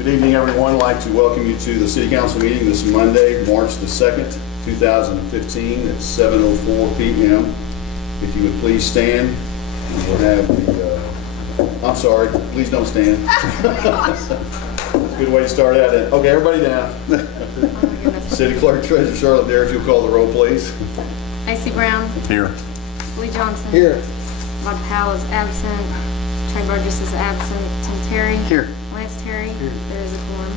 Good evening, everyone. I'd like to welcome you to the City Council meeting this Monday, March the 2nd, 2015 at 7:04 p.m. If you would please stand, we'll have the, I'm sorry, please don't stand. Good way to start out. Okay, everybody down. City Clerk Treasurer Charlotte Dare, if you'll call the roll, please. A.C. Brown. Here. Lee Johnson. Here. Rod Powell is absent. Trey Burgess is absent. Tim Terry. Here. Lance Terry. Here. There is a quorum.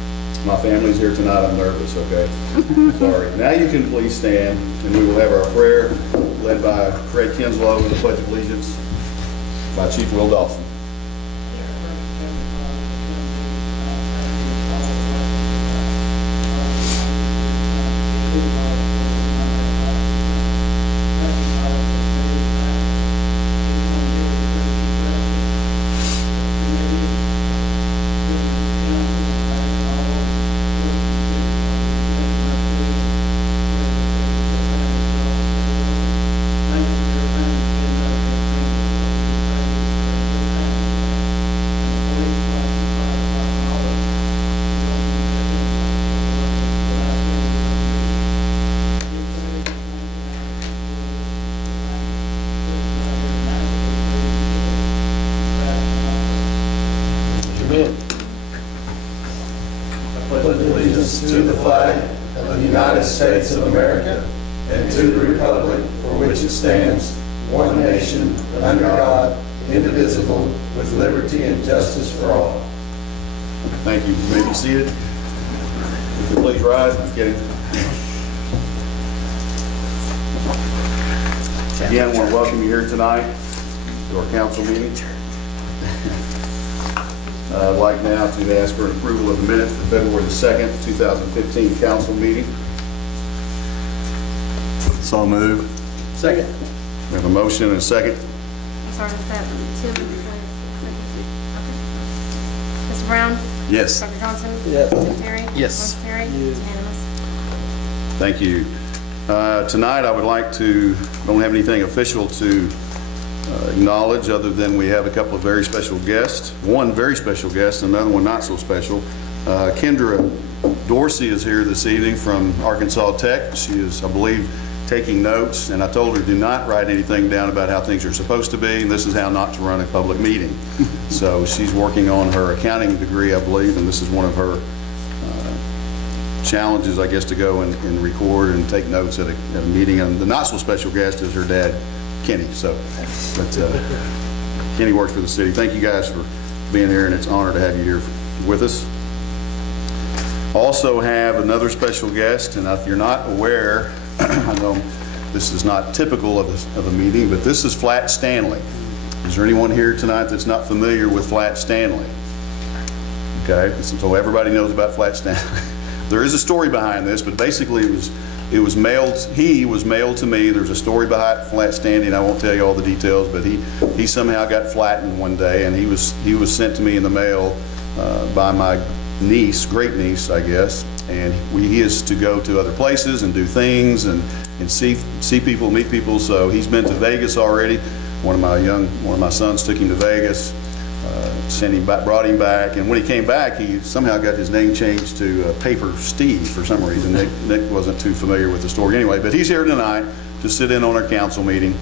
My family's here tonight. I'm nervous, okay? Sorry. Now you can please stand, and we will have our prayer led by Craig Kinslow and the Pledge of Allegiance by Chief Will Dawson. To the flag of the United States of America and to the republic for which it stands, one nation, under God, indivisible, with liberty and justice for all. Thank you. You may be seated. If you please rise. I'm kidding. Again, I want to welcome you here tonight to our council meeting. I'd like now to ask for an approval of the minutes for February the 2nd, 2015 council meeting. So moved. Second. We have a motion and a second. I'm sorry, is that Tim? Okay. Mr. Brown? Yes. Dr. Johnson? Yes. Tim Terry? Yes. Lance Terry? Yes. Unanimous. Thank you. Tonight I would like to, don't have anything official to acknowledge other than we have a couple of very special guests. One very special guest, another one not so special. Kendra Dorsey is here this evening from Arkansas Tech. She is, I believe, taking notes, and I told her do not write anything down about how things are supposed to be, and this is how not to run a public meeting. So she's working on her accounting degree, I believe, and this is one of her challenges, I guess, to go and record and take notes at a meeting. And the not so special guest is her dad, Kenny. So, but Kenny works for the city. Thank you guys for being here, and it's an honor to have you here with us. Also have another special guest, and if you're not aware, I know this is not typical of a meeting, but this is Flat Stanley. Is there anyone here tonight that's not familiar with Flat Stanley? Okay, so everybody knows about Flat Stanley. There is a story behind this, but basically he was mailed to me. There's a story behind Flat Stanley, and I won't tell you all the details, but he somehow got flattened one day, and he was sent to me in the mail by my niece, great niece, I guess, and he is to go to other places and do things and see people, meet people. So he's been to Vegas already. One of my sons took him to Vegas. Brought him back, and when he came back, he somehow got his name changed to Paper Steve for some reason. Nick wasn't too familiar with the story anyway, but he's here tonight to sit in on our council meeting.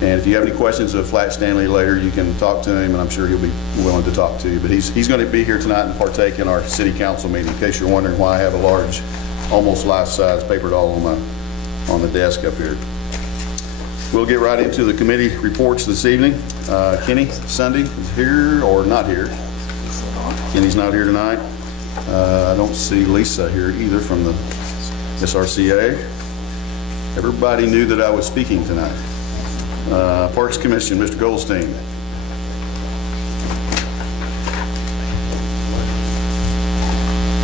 And if you have any questions of Flat Stanley later, you can talk to him, and I'm sure he'll be willing to talk to you. But he's going to be here tonight and partake in our city council meeting. In case you're wondering why I have a large, almost life-size paper doll on the desk up here. We'll get right into the committee reports this evening. Kenny Sunday is here or not here. Kenny's not here tonight. I don't see Lisa here either from the SRCA. Everybody knew that I was speaking tonight. Parks Commission, Mr. Goldstein.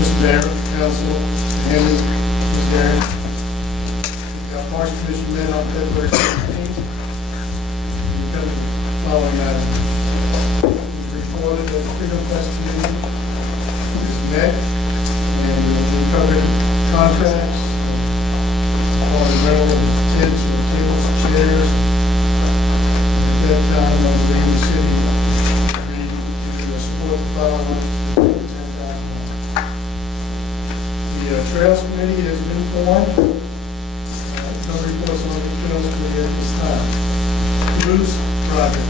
Mr. Mayor, Council, Henry, Mr. Darren. The Parks Commission met on February 17th. Following reported that the Freedom Fest Committee is met, and we covered contracts on rental of tents and tables and chairs. At that time, I was in the city agreed to support the following $10,000. Trails Committee has been formed. No reports on the Trails Committee at this time. Bruce project.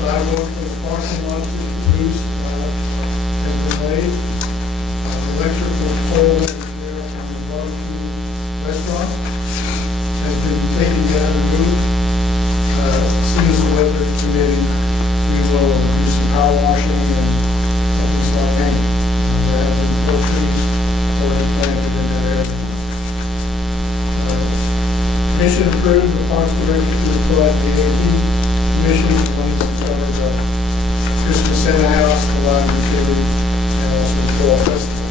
Sidewalk for the parking lot to Bruce has been laid. Electrical pole that is there on the barbecue restaurant has been taken down and moved. As soon as the weather is permitting, we will do some power washing and things like that. There have been 4 trees already planted in that area. Commission approved the Parks Director to apply the AV Commission for funds to cover the Christmas Santa House, the live utility, and also the fall festival.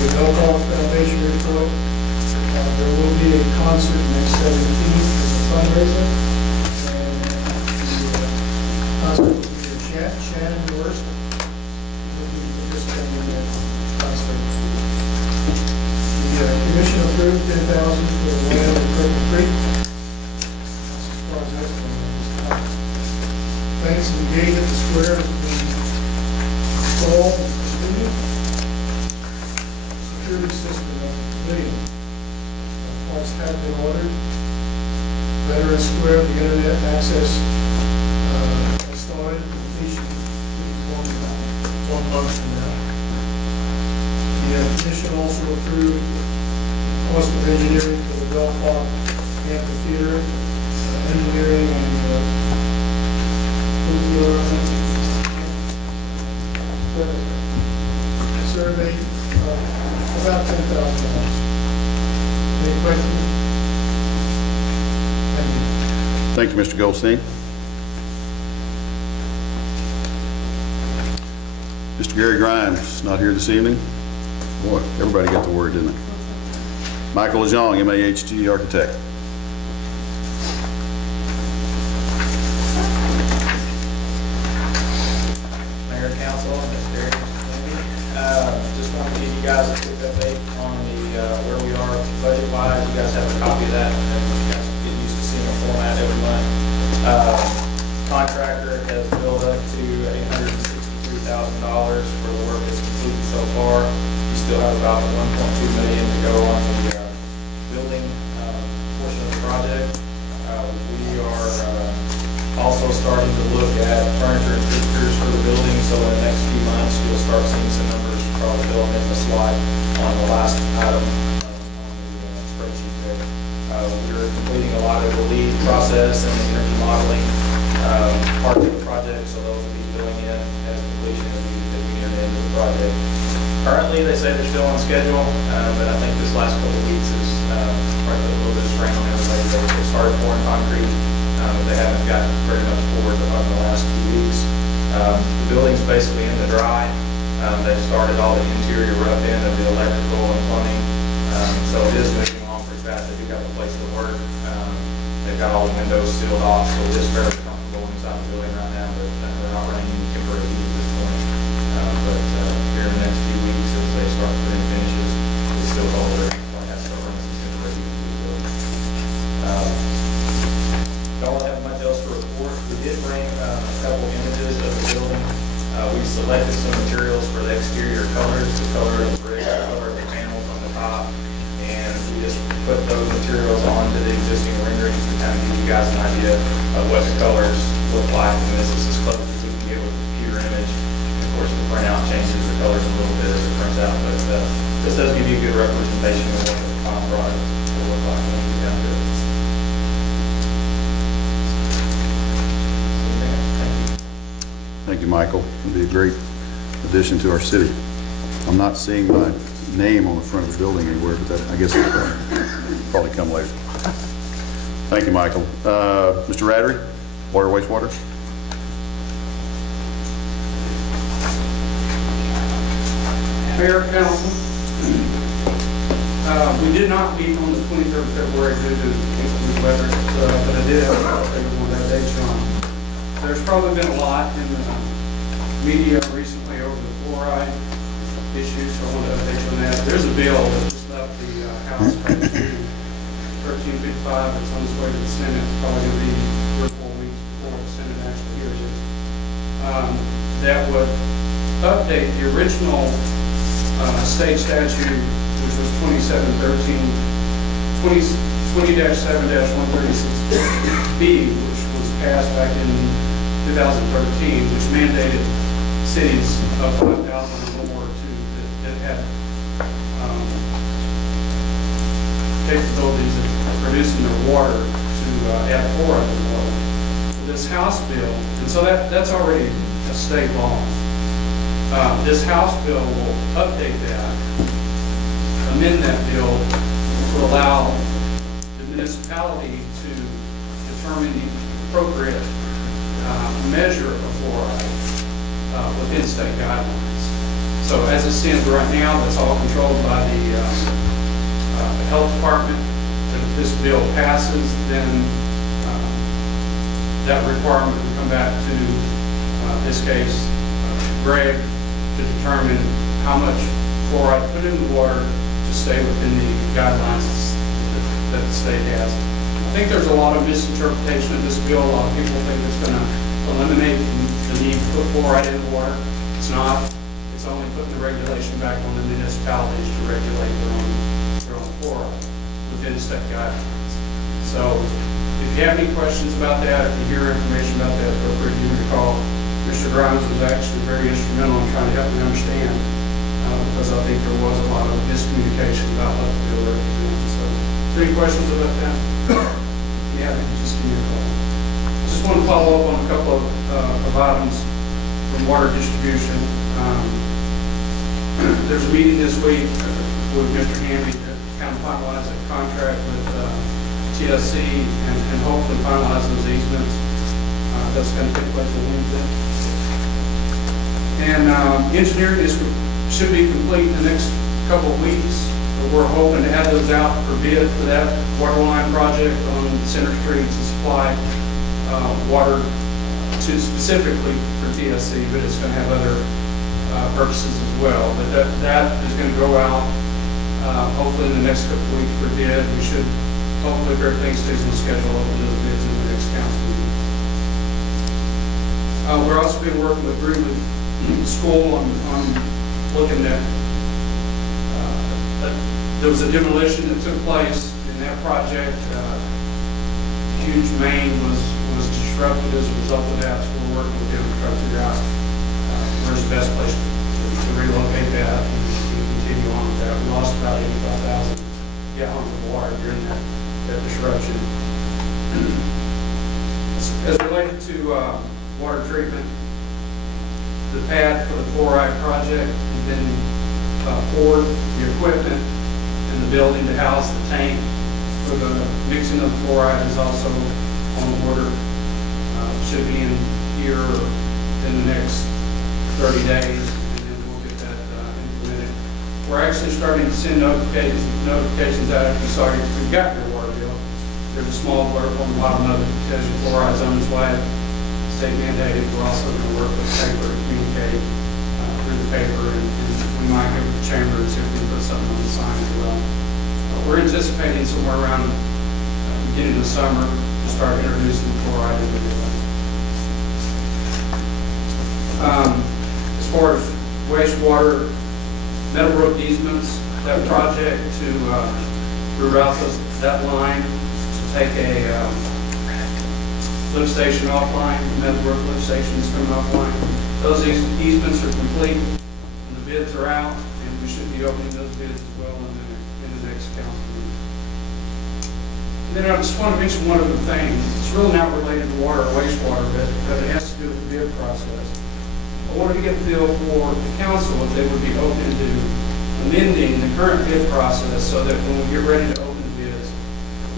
The Belcock Foundation report, there will be a concert next 17th as a fundraiser. And the concert will be at Shannon Worst. Will be participating in that concert. The commission approved $10,000 for the land of Cripple Creek. That's as far as that's going. Fence and gate at the square has been installed and completed. Security system of the pavilion. Parts have been ordered. Veterans Square, the internet access has started. Completion will be about 1 month from now. The commission also approved the cost of engineering for the Bell Park Amphitheater, engineering and survey about $10,000. Any questions? Thank you. Thank you, Mr. Goldstein. Mr. Gary Grimes, not here this evening. Boy, everybody got the word, didn't they? Michael Lejeune, MAHG architect. Mayor, Council, and Mr. Just want to give you guys a quick update on the where we are budget-wise. You guys have a copy of that, and you guys get used to seeing a format every month. Contractor has billed up to $863,000 for the work that's completed so far. We still have about $1.2 million to go on the building portion of the project. We are also starting to look at furniture and fixtures for the building, so in the next few months you'll start seeing some numbers probably built in the slide on the last item on the spreadsheet there. We're completing a lot of the lead process and the energy modeling parts of the project, so those will be going in as completion as we near the end of the project. Currently, they say they're still on schedule, but I think this last couple of weeks is probably a little bit of strain on everybody. They started pouring concrete, but they haven't gotten very much forward over the last few weeks. The building's basically in the dry. They've started all the interior rough end of the electrical and plumbing, so it is moving along pretty fast. They do have a place to work. They've got all the windows sealed off, so it is fairly comfortable inside the building right now, but they're not running any temporary heat at this point. But here in the next few weeks, as they start putting finishes, it's still colder, so I have to start running some temporary heat to the building. Don't have much else to report. We did bring a couple images of the building. We selected some materials for the exterior colors, the color of the brick, the color of the panels on the top, and we just put those materials onto the existing renderings to kind of give you guys an idea of what the colors look like. And this is as close as we can get with a computer image. And of course, the printout changes the colors a little bit as it prints out, but this does give you a good representation of what the final product will look like when you get down to it. Thank you, Michael. It'll be a great addition to our city. I'm not seeing my name on the front of the building anywhere, but that, I guess it'll probably come later. Thank you, Michael. Mr. Rattery, water, wastewater. Mayor, Council, we did not meet on the 23rd of February due to the weather, but I did have everyone that day, Sean. There's probably been a lot in the media recently over the fluoride issue, so I want to update you on that. There's a bill that just left the House, 1355, that's on its way to the Senate. It's probably going to be 3 or 4 weeks before the Senate actually hears it. That would update the original state statute, which was 20-7-136B, which was passed back in 2013, which mandated cities of 5,000 or more that had capabilities of producing their water to add fluoride to the water. This House bill, and so that's already a state law. This House bill will update that, amend that bill to allow the municipality to determine the appropriate measure of fluoride within state guidelines. So as it stands right now, that's all controlled by the health department. But if this bill passes, then that requirement will come back to, this case, Greg, to determine how much fluoride to put in the water to stay within the guidelines that the state has. I think there's a lot of misinterpretation of this bill. A lot of people think it's going to eliminate the need to put fluoride in the water. It's not. It's only putting the regulation back on the municipalities to regulate their own fluoride within state guidelines. So if you have any questions about that, if you hear information about that, feel free to give me a call. Mr. Grimes was actually very instrumental in trying to help me understand, because I think there was a lot of miscommunication about what the bill represents. So, is there any questions about that? Yeah, just give me a call. Just want to follow up on a couple of items from water distribution. There's a meeting this week with Mr. Hamby to kind of finalize a contract with TSC and hopefully finalize those easements. That's going to take place on Wednesday. And engineering should be complete in the next couple of weeks. But we're hoping to have those out for bid for that water line project on Center Street to supply water to specifically for TSC, but it's going to have other purposes as well. But that is going to go out hopefully in the next couple of weeks for bid. We should hopefully, if everything stays on schedule, open those bids in the next council meeting. We're also been working with Greenwood School on looking at, there was a demolition that took place in that project. Huge main was disrupted as a result of that, so we're working with them to try to figure out where's the best place to relocate that and continue on with that. We lost about 85,000 gallons of water during that disruption. As related to water treatment, the pad for the fluoride project has been poured. The equipment in the building to house the tank for the mixing of fluoride is also on order. Should be in here in the next 30 days, and then we'll get that implemented. We're actually starting to send notifications out if you saw we've got your water bill. There's a small blurb on the bottom of it that tells you fluoride is on its way. State mandated. We're also going to work with the paper to communicate through the paper, and we might get with the chamber and see if we can put something on the sign as well. We're anticipating somewhere around beginning of the summer to start introducing fluoride into the as far as wastewater, Meadowbrook easements, that project to reroute that line to take a lift station offline. The Meadowbrook lift station is coming offline. Those easements are complete, and the bids are out, and we should be opening those bids as well in the next council meeting. And then I just want to mention one other thing. It's really not related to water or wastewater, but it has to do with the bid process. I wanted to get a feel for the council if they would be open to amending the current bid process so that when we get ready to open the bids,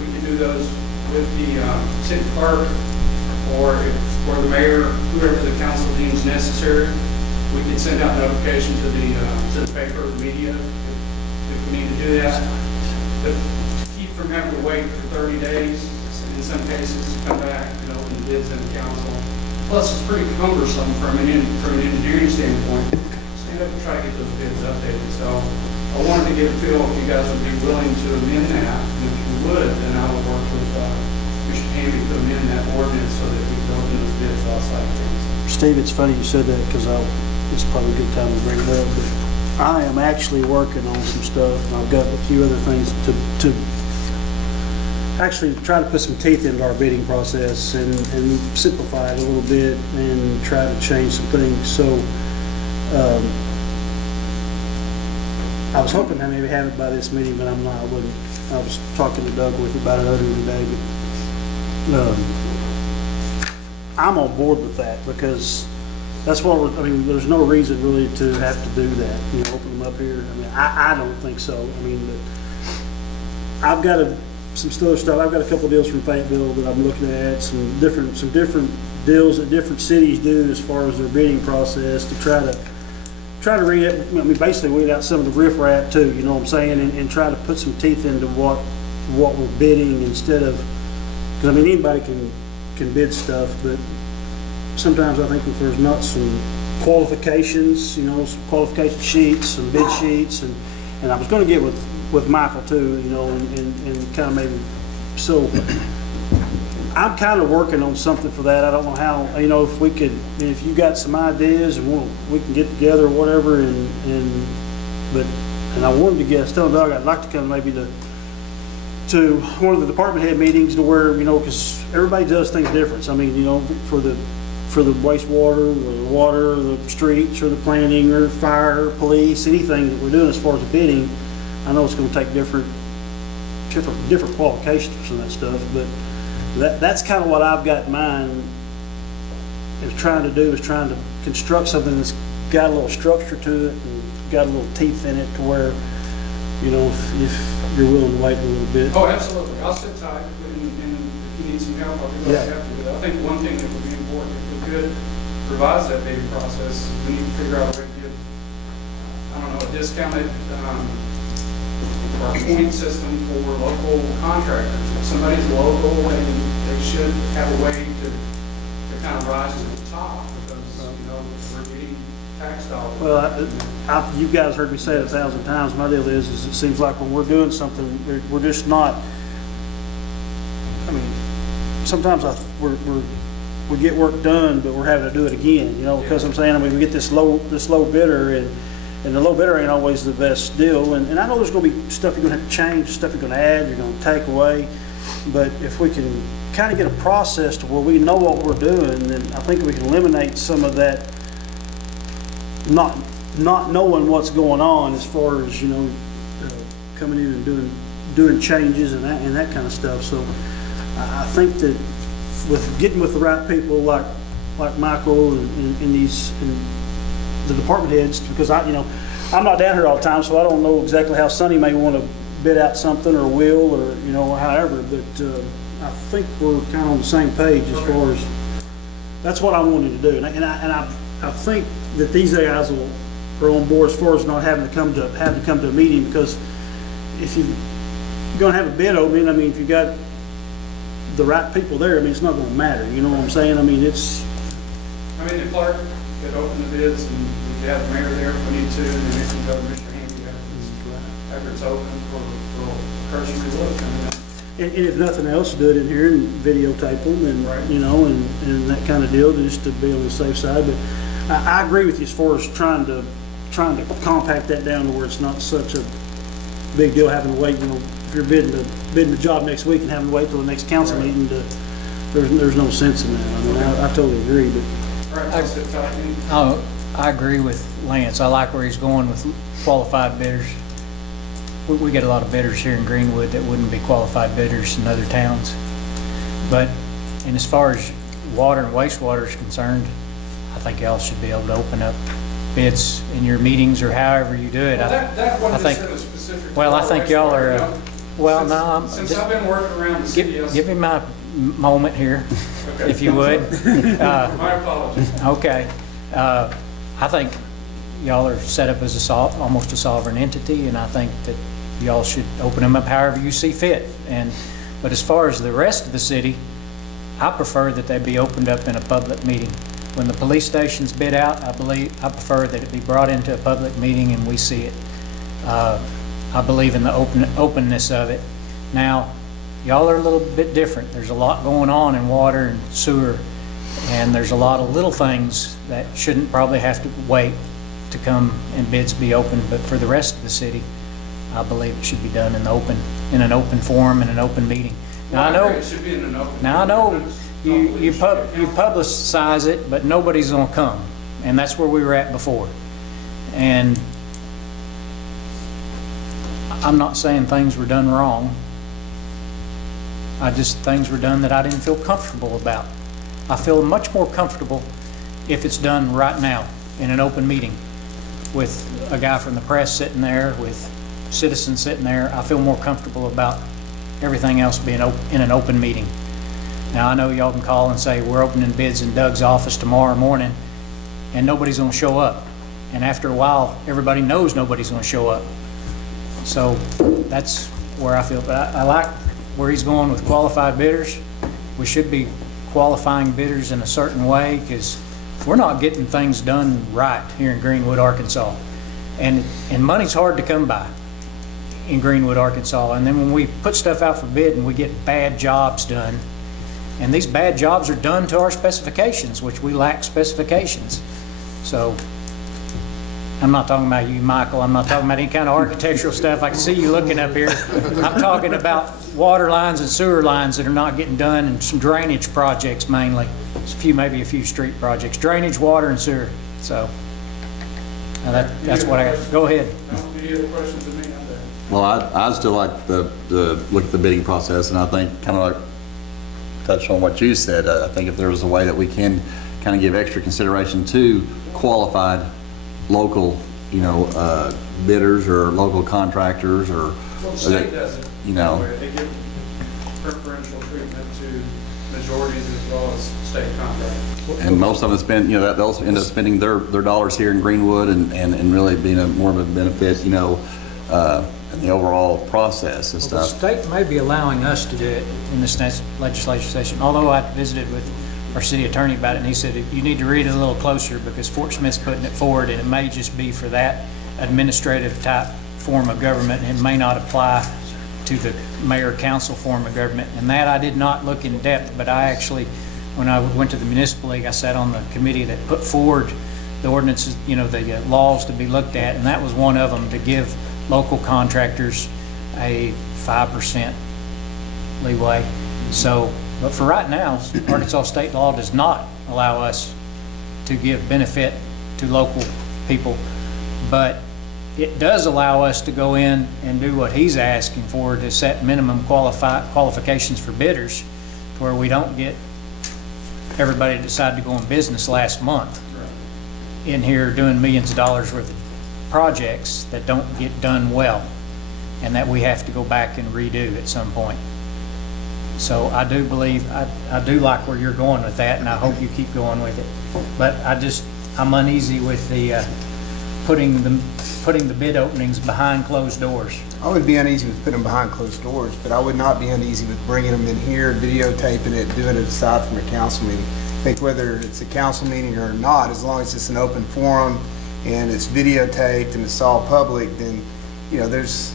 we can do those with the city clerk or the mayor, whoever the council deems necessary. We can send out notification to the paper, the media, if we need to do that. But to keep from having to wait for 30 days, in some cases, to come back and open the bids in the council. Plus, it's pretty cumbersome from an engineering standpoint. So you have to try to get those bids updated. So I wanted to get a feel if you guys would be willing to amend that. And if you would, then I would work with Mr. Hamby to amend that ordinance so that we can open those bids outside the council. Steve, it's funny you said that because it's probably a good time to bring it up. But I am actually working on some stuff, and I've got a few other things to actually try to put some teeth into our bidding process and simplify it a little bit and try to change some things. So I was hoping to maybe have it by this meeting, but I'm not. I wouldn't. I was talking to Doug about it earlier today, but I'm on board with that because that's what I mean, there's no reason really to have to do that, you know, open them up here. I mean, I don't think so. I mean, but I've got some other stuff. I've got a couple deals from Fayetteville that I'm looking at, some different deals that different cities do as far as their bidding process to try to read it. I mean, basically weed out some of the riffraff too, you know what I'm saying, and try to put some teeth into what we're bidding instead of, because I mean, anybody can bid stuff, but sometimes I think if there's not some qualifications, you know, some qualification sheets, some bid sheets, and I was going to get with Michael too, you know, and kind of maybe, so I'm kind of working on something for that. I don't know how, you know, if you got some ideas and we can get together or whatever, and I wanted to get, I was telling Doug I'd like to come maybe to one of the department head meetings to where, you know, because everybody does things different. So, I mean, you know, for the wastewater or the water, or the streets or the planning or fire, police, anything that we're doing as far as the bidding, I know it's going to take different qualifications for some of that stuff, but that's kind of what I've got in mind is trying to construct something that's got a little structure to it and got a little teeth in it to where, you know, if you're willing to wait a little bit. Oh, absolutely. I'll sit tight, and if you need some help, I'll be glad to help you. But I think one thing that would be important, if we could revise that bidding process, we need to figure out a way to give, I don't know, a discounted or a point system for local contractors. If somebody's local, they should have a way to kind of rise to the top because, you know, we're getting tax dollars. Well, you guys heard me say it 1,000 times. My deal is it seems like when we're doing something, we're just not, I mean, sometimes we get work done, but we're having to do it again, you know, because I'm saying, I mean, we get this low bidder, and the low bidder ain't always the best deal. And I know there's going to be stuff you're going to have to change, stuff you're going to add, you're going to take away. But if we can kind of get a process to where we know what we're doing, then I think we can eliminate some of that not knowing what's going on as far as, you know, coming in and doing changes and that kind of stuff. So I think that with getting with the right people like Michael and the department heads, because I'm not down here all the time, so I don't know exactly how Sonny may want to bid out something or will or, you know, however, but I think we're kind of on the same page as far as that's what I wanted to do, and I think that these guys are on board as far as not having to come to a meeting, because if you're going to have a bid opening, I mean, if you got the right people there, I mean, it's not going to matter. You know what I'm saying? I mean, the clerk could open the bids, and we could have the mayor there if we need to, and then we can go to Mr. Handy after it's open for a cursory look. And if nothing else, do it in here and videotape them, and right. You know, and that kind of deal, just to be on the safe side. But I agree with you as far as trying to compact that down to where it's not such a big deal having to wait. You know, if you're bidding the job next week and having to wait till the next council meeting, there's no sense in that. I mean, I totally agree. But I agree with Lance. I like where he's going with qualified bidders. We get a lot of bidders here in Greenwood that wouldn't be qualified bidders in other towns. And as far as water and wastewater is concerned, I think y'all should be able to open up bids in your meetings or however you do it. Well, that wasn't necessarily specific. Well, I think y'all are. Since I've been working around the city, give me my moment here, okay. If you would. My apologies. Okay, I think y'all are set up as almost a sovereign entity, and I think that y'all should open them up however you see fit. But as far as the rest of the city, I prefer that they be opened up in a public meeting. When the police station's bid out, I prefer that it be brought into a public meeting and we see it. I believe in the openness of it. Now, y'all are a little bit different. There's a lot going on in water and sewer, and there's a lot of little things that shouldn't probably have to wait to come and bids be open, but for the rest of the city, I believe it should be done in an open forum, in an open meeting. Now, I know, It should be in an open. now I know you publicize it, but nobody's gonna come, and that's where we were at before. And I'm not saying things were done wrong. Things were done that I didn't feel comfortable about. I feel much more comfortable if it's done right now in an open meeting with a guy from the press sitting there, with citizens sitting there. I feel more comfortable about everything else being in an open meeting. Now, I know y'all can call and say, we're opening bids in Doug's office tomorrow morning, and nobody's gonna show up. And after a while, everybody knows nobody's gonna show up. So that's where I feel, but I like where he's going with qualified bidders. We should be qualifying bidders in a certain way, because we're not getting things done right here in Greenwood, Arkansas. And money's hard to come by in Greenwood, Arkansas. And then when we put stuff out for bid and we get bad jobs done, and these bad jobs are done to our specifications, which we lack specifications. So I'm not talking about you, Michael. I'm not talking about any kind of architectural stuff. I can see you looking up here. I'm talking about water lines and sewer lines that are not getting done, and some drainage projects mainly. Maybe a few street projects. Drainage, water, and sewer. So that's what I got. Go ahead. Any other questions of me? I'm done. Well, I still like the look at the bidding process, and I think kind of like touch on what you said. I think if there was a way that we can kind of give extra consideration to qualified local, bidders or local contractors, or Well, the state does it. you know. They give preferential treatment to majorities as well as state contractors. And most of them spend, they'll end up spending their dollars here in Greenwood and really being more of a benefit, in the overall process and Well, the stuff. state may be allowing us to do it in this next legislature session, although I visited with our city attorney about it, and he said, you need to read it a little closer, because Fort Smith's putting it forward, and it may just be for that administrative type form of government, and it may not apply to the mayor-council form of government. And that I did not look in depth, but I actually, when I went to the municipal league, I sat on the committee that put forward the ordinances, the laws to be looked at, and that was one of them, to give local contractors a 5% leeway. So, but for right now, Arkansas state law does not allow us to give benefit to local people, but it does allow us to go in and do what he's asking for, to set minimum qualifications for bidders, where we don't get everybody to decide to go in business last month in here doing millions of dollars worth of projects that don't get done well, and that we have to go back and redo at some point. So I do believe, I do like where you're going with that, and I hope you keep going with it. But I'm uneasy with the putting the bid openings behind closed doors. I would be uneasy with putting them behind closed doors, but I would not be uneasy with bringing them in here, videotaping it, doing it aside from a council meeting. I think whether it's a council meeting or not, as long as it's an open forum and it's videotaped and it's all public, then, there's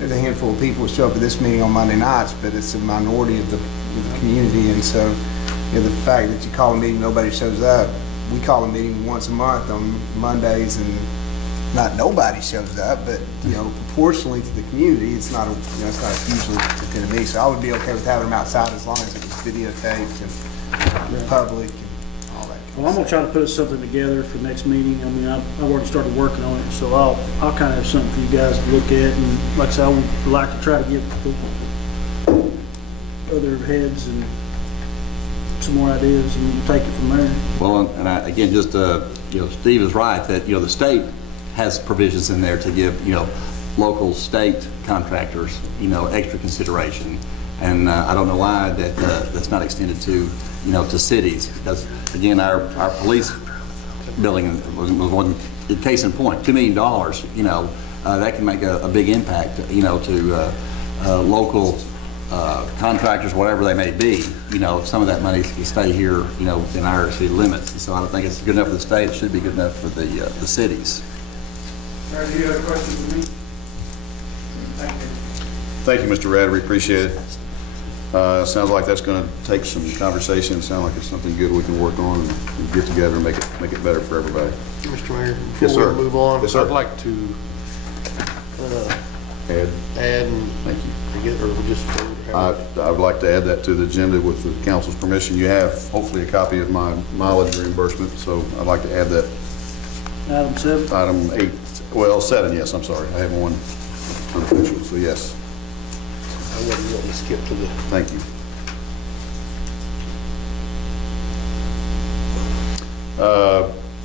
a handful of people who show up at this meeting on Monday nights, but it's a minority of the community. And so, the fact that you call a meeting, nobody shows up. We call a meeting once a month on Mondays, and not nobody shows up, but proportionally to the community, it's not a hugely to me. So I would be okay with having them outside as long as it was videotaped and public and all that. Well, I'm gonna try to put something together for next meeting. I mean, I've already started working on it, so I'll kind of have something for you guys to look at. And like I said, I would like to try to get the other heads and some more ideas, and we'll take it from there. Well, and again, just Steve is right that the state has provisions in there to give local state contractors extra consideration, and I don't know why that's not extended to to cities, because again our police building was one case in point. $2 million, that can make a big impact to local contractors, whatever they may be. If some of that money can stay here in our city limits. And so I don't think it's good enough for the state. It should be good enough for the cities. All right, any other questions of me? Thank you. Thank you, Mr. Rad. We appreciate it. Sounds like that's going to take some conversation. Sounds like it's something good we can work on and get together and make it better for everybody. Mr. Mr. Mayor, Yes, before sir. we move on, Yes, sir. I'd like to Ed, add and thank you. I guess, or we just. I would like to add that to the agenda with the council's permission. You have hopefully a copy of my mileage reimbursement, so I'd like to add that. Item 7. Item 8, well, 7, yes, I'm sorry. I have one unofficial, so yes. I wasn't going to skip to the. Thank you.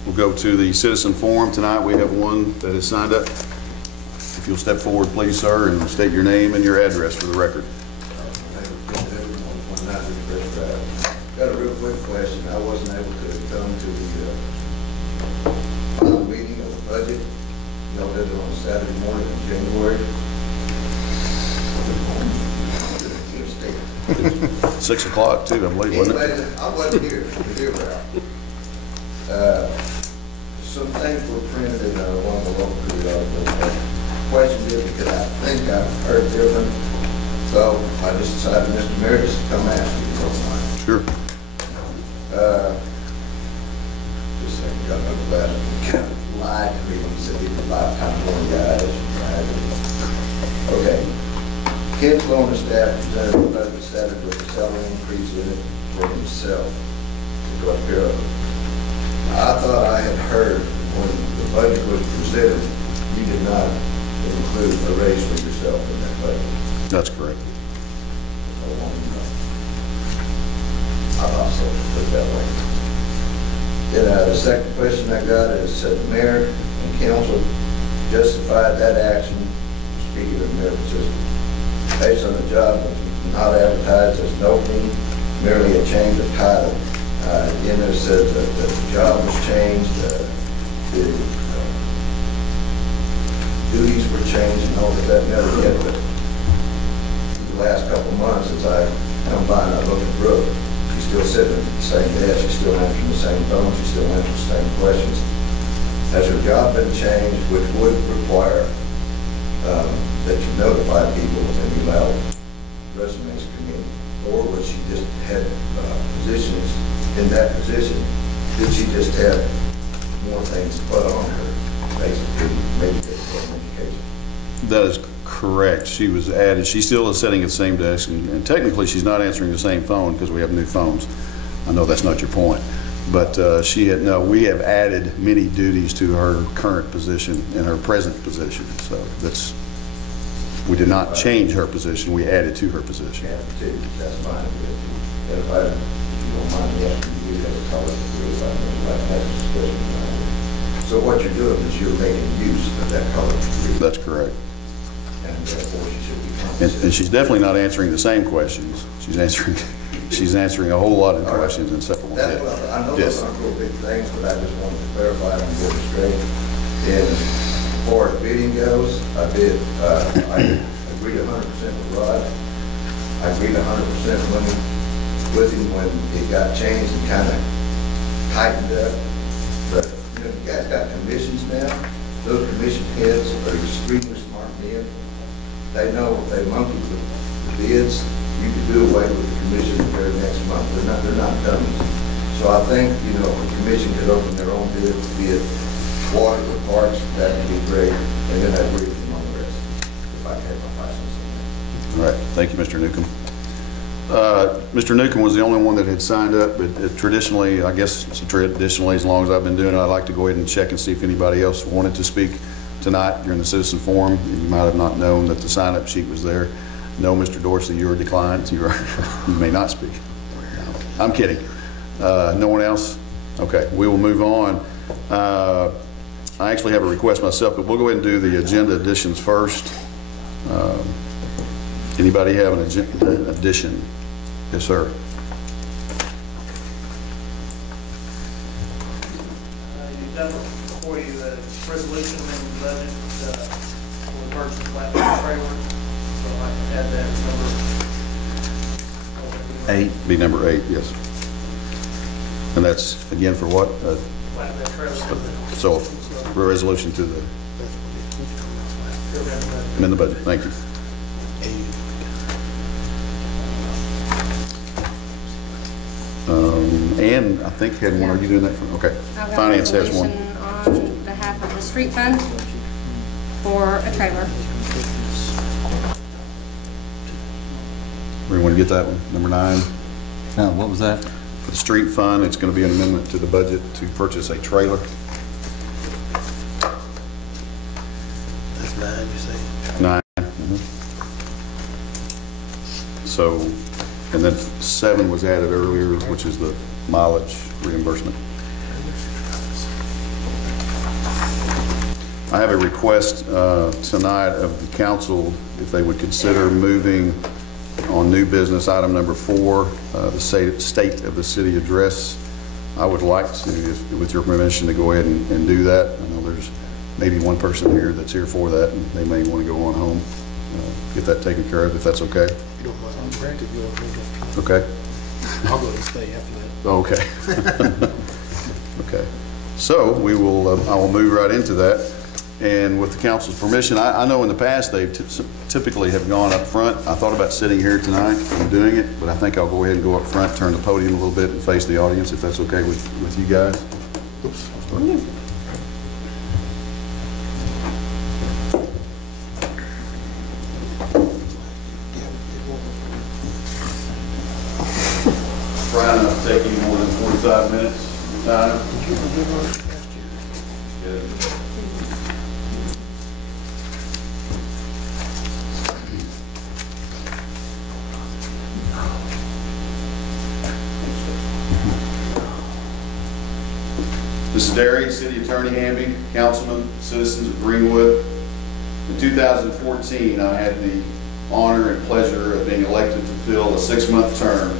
We'll go to the citizen forum tonight. We have one that has signed up. If you'll step forward, please, sir, and state your name and your address for the record. Got a real quick question. I wasn't able to come to the final meeting of the budget. Y'all did it on Saturday morning in January. 6 o'clock, too, I believe, wasn't it? Anyway, I wasn't here to hear about it. Some things were printed in one of the local articles. I questioned it because I think I've heard different. So I just decided, Mr. Mayor, just to come ask you if you don't mind. Sure. Just like got no glad kind of lied to me when he said he was lifetime one guy. Okay. Ken's loan to staff presented the budget status with a salary increase in it for himself to go up here. I thought I had heard when the budget was presented, you did not include a raise for yourself in that budget. That's correct. I want to know. I thought so, put it that way. Then the second question I got is, the mayor and council justified that action, speaking of mayor position, based on the job not advertised as an opening, merely a change of title. Again, it said that the job was changed, the duties were changed, and all of that never yet, but the last couple of months, as I come by and I look at Brooke, she's still sitting at the same desk, she's still answering the same phone, she's still answering the same questions. Has her job been changed, which would require that you notify people and you allow resumes to come in? Or would she just have positions in that position? Did she just have more things put on her, basically, maybe difficult education? That is correct. She was added. She still is sitting at the same desk, and technically she's not answering the same phone because we have new phones. I know that's not your point, but we have added many duties to her current position and her present position. So we did not change her position. We added to her position. Yeah, too. That's fine. And if you don't mind me asking, you have a college degree, if I may, like, that's a discussion. So what you're doing is you're making use of that college degree. That's correct. And therefore she should be compensated. And she's definitely not answering the same questions. She's answering a whole lot of questions in separate ones. That's what I know those aren't real big things, but I just wanted to clarify and get it straight. And as far as bidding goes, I agreed 100% with Rod. I agreed 100% with him when it got changed and kind of tightened up. But you guys got commissions now. Those commission heads are extremely smart men. They know if they monkey with the bids, you could do away with the commission the very next month. They're not dummies. So I think, if the commission could open their own bid, be it water or parks, that would be great. And then I agree with them on the rest, if I had my license on that. All right. Thank you, Mr. Newcomb. Mr. Newcomb was the only one that had signed up, but traditionally, I guess traditionally, as long as I've been doing it, I'd like to go ahead and check and see if anybody else wanted to speak tonight during the citizen forum. You might have not known that the sign-up sheet was there. No, Mr. Dorsey, you are declined. You may not speak. I'm kidding. No one else? Okay, we will move on. I actually have a request myself, but we'll go ahead and do the agenda additions first. Anybody have an agenda addition? Yes, sir. You've done before you a resolution amending the budget for the purchase of flatbed trailer. So I can add that as number 8. Be number 8, yes. And that's, again, for what? Flatbed trailer. So, a resolution to the, amend the budget. Thank you. And I think, are you doing that? Okay. I've got Finance has one. resolution on street fund for a trailer. We want to get that one, number 9. No, what was that? For the street fund, it's going to be an amendment to the budget to purchase a trailer. That's 9, you say? 9. So, and then 7 was added earlier, which is the mileage reimbursement. I have a request tonight of the council if they would consider moving on new business item number 4, the state of the city address. I would like to, with your permission, to go ahead and do that. I know there's maybe one person here that's here for that, and they may want to go on home, get that taken care of, if that's okay. You don't mind, I'm ready to go. Okay. I'll go and stay after that. Okay. Okay. So we will, I will move right into that. And with the council's permission, I know in the past they've typically have gone up front. I thought about sitting here tonight and doing it, but I think I'll go ahead and go up front, turn the podium a little bit and face the audience, if that's okay with you guys. Oops. Try not to take any more than 45 minutes time. Good. Mrs. Derry, City Attorney Hamby, Councilman, citizens of Greenwood. In 2014, I had the honor and pleasure of being elected to fill a 6-month term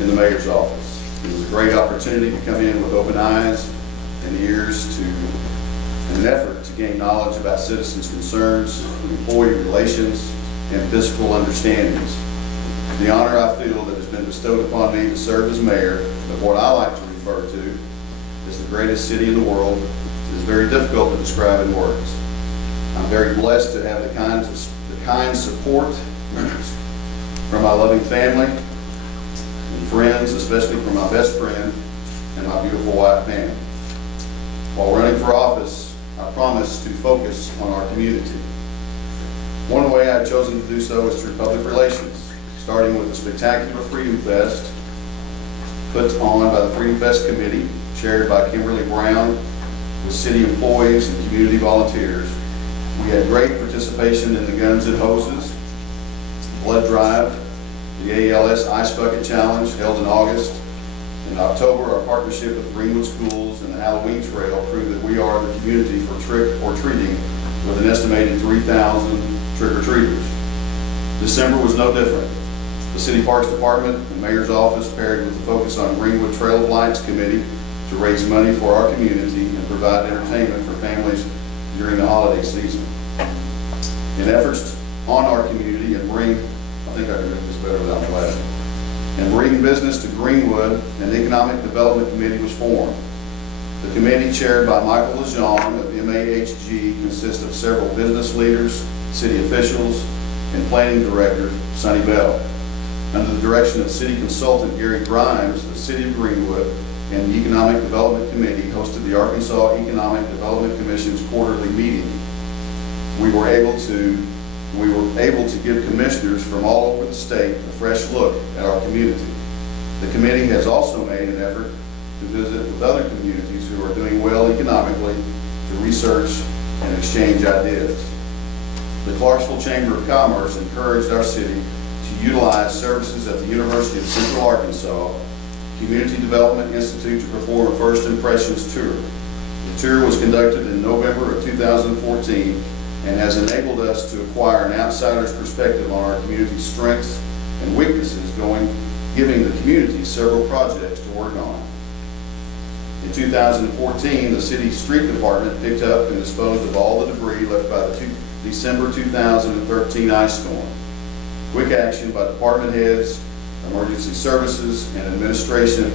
in the mayor's office. It was a great opportunity to come in with open eyes and ears in an effort to gain knowledge about citizens' concerns, employee relations, and fiscal understandings. The honor I feel that has been bestowed upon me to serve as mayor of what I like to refer to as the greatest city in the world is very difficult to describe in words. I'm very blessed to have the kind support from my loving family and friends, especially from my best friend and my beautiful wife, Pam. While running for office, I promise to focus on our community. One way I've chosen to do so is through public relations, starting with the spectacular Freedom Fest put on by the Freedom Fest Committee, chaired by Kimberly Brown, with city employees and community volunteers. We had great participation in the Guns and Hoses, blood drive, the ALS Ice Bucket Challenge held in August. In October, our partnership with Greenwood Schools and the Halloween Trail proved that we are the community for trick-or-treating with an estimated 3,000 trick-or-treaters. December was no different. The City Parks Department and Mayor's Office paired with the Focus on Greenwood Trail of Lights Committee to raise money for our community and provide entertainment for families during the holiday season. In efforts on our community and bring, I think I can make this better without laughing, and bring business to Greenwood, an Economic Development Committee was formed. The committee, chaired by Michael Lejeune of MAHG, consists of several business leaders, city officials, and planning director, Sonny Bell. Under the direction of city consultant Gary Grimes, the City of Greenwood and the Economic Development Committee hosted the Arkansas Economic Development Commission's quarterly meeting. We were able to give commissioners from all over the state a fresh look at our community. The committee has also made an effort to visit with other communities who are doing well economically to research and exchange ideas. The Clarksville Chamber of Commerce encouraged our city to utilize services at the University of Central Arkansas Community Development Institute to perform a First Impressions tour. The tour was conducted in November of 2014 and has enabled us to acquire an outsider's perspective on our community's strengths and weaknesses, giving the community several projects to work on. In 2014, the city street department picked up and disposed of all the debris left by the December 2013 ice storm. Quick action by department heads, emergency services, and administration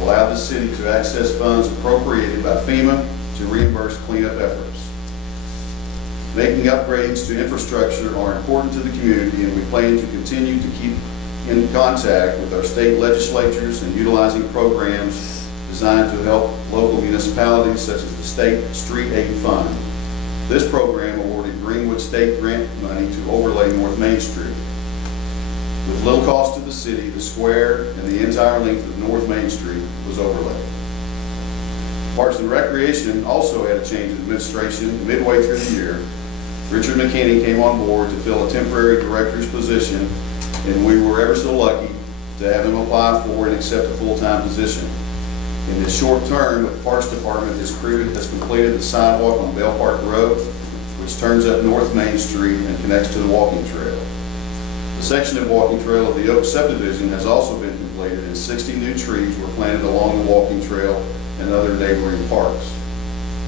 allowed the city to access funds appropriated by FEMA to reimburse cleanup efforts. Making upgrades to infrastructure are important to the community, and we plan to continue to keep in contact with our state legislatures and utilizing programs designed to help local municipalities such as the State Street Aid Fund. This program awarded Greenwood state grant money to overlay North Main Street. With little cost to the city, the square and the entire length of North Main Street was overlaid. Parks and Recreation also had a change in administration midway through the year. Richard McKinney came on board to fill a temporary director's position, and we were ever so lucky to have him apply for and accept a full-time position. In this short term, the Parks Department, his crew has completed the sidewalk on Bell Park Road, which turns up North Main Street and connects to the walking trail. The section of walking trail of the Oak subdivision has also been completed, and 60 new trees were planted along the walking trail and other neighboring parks.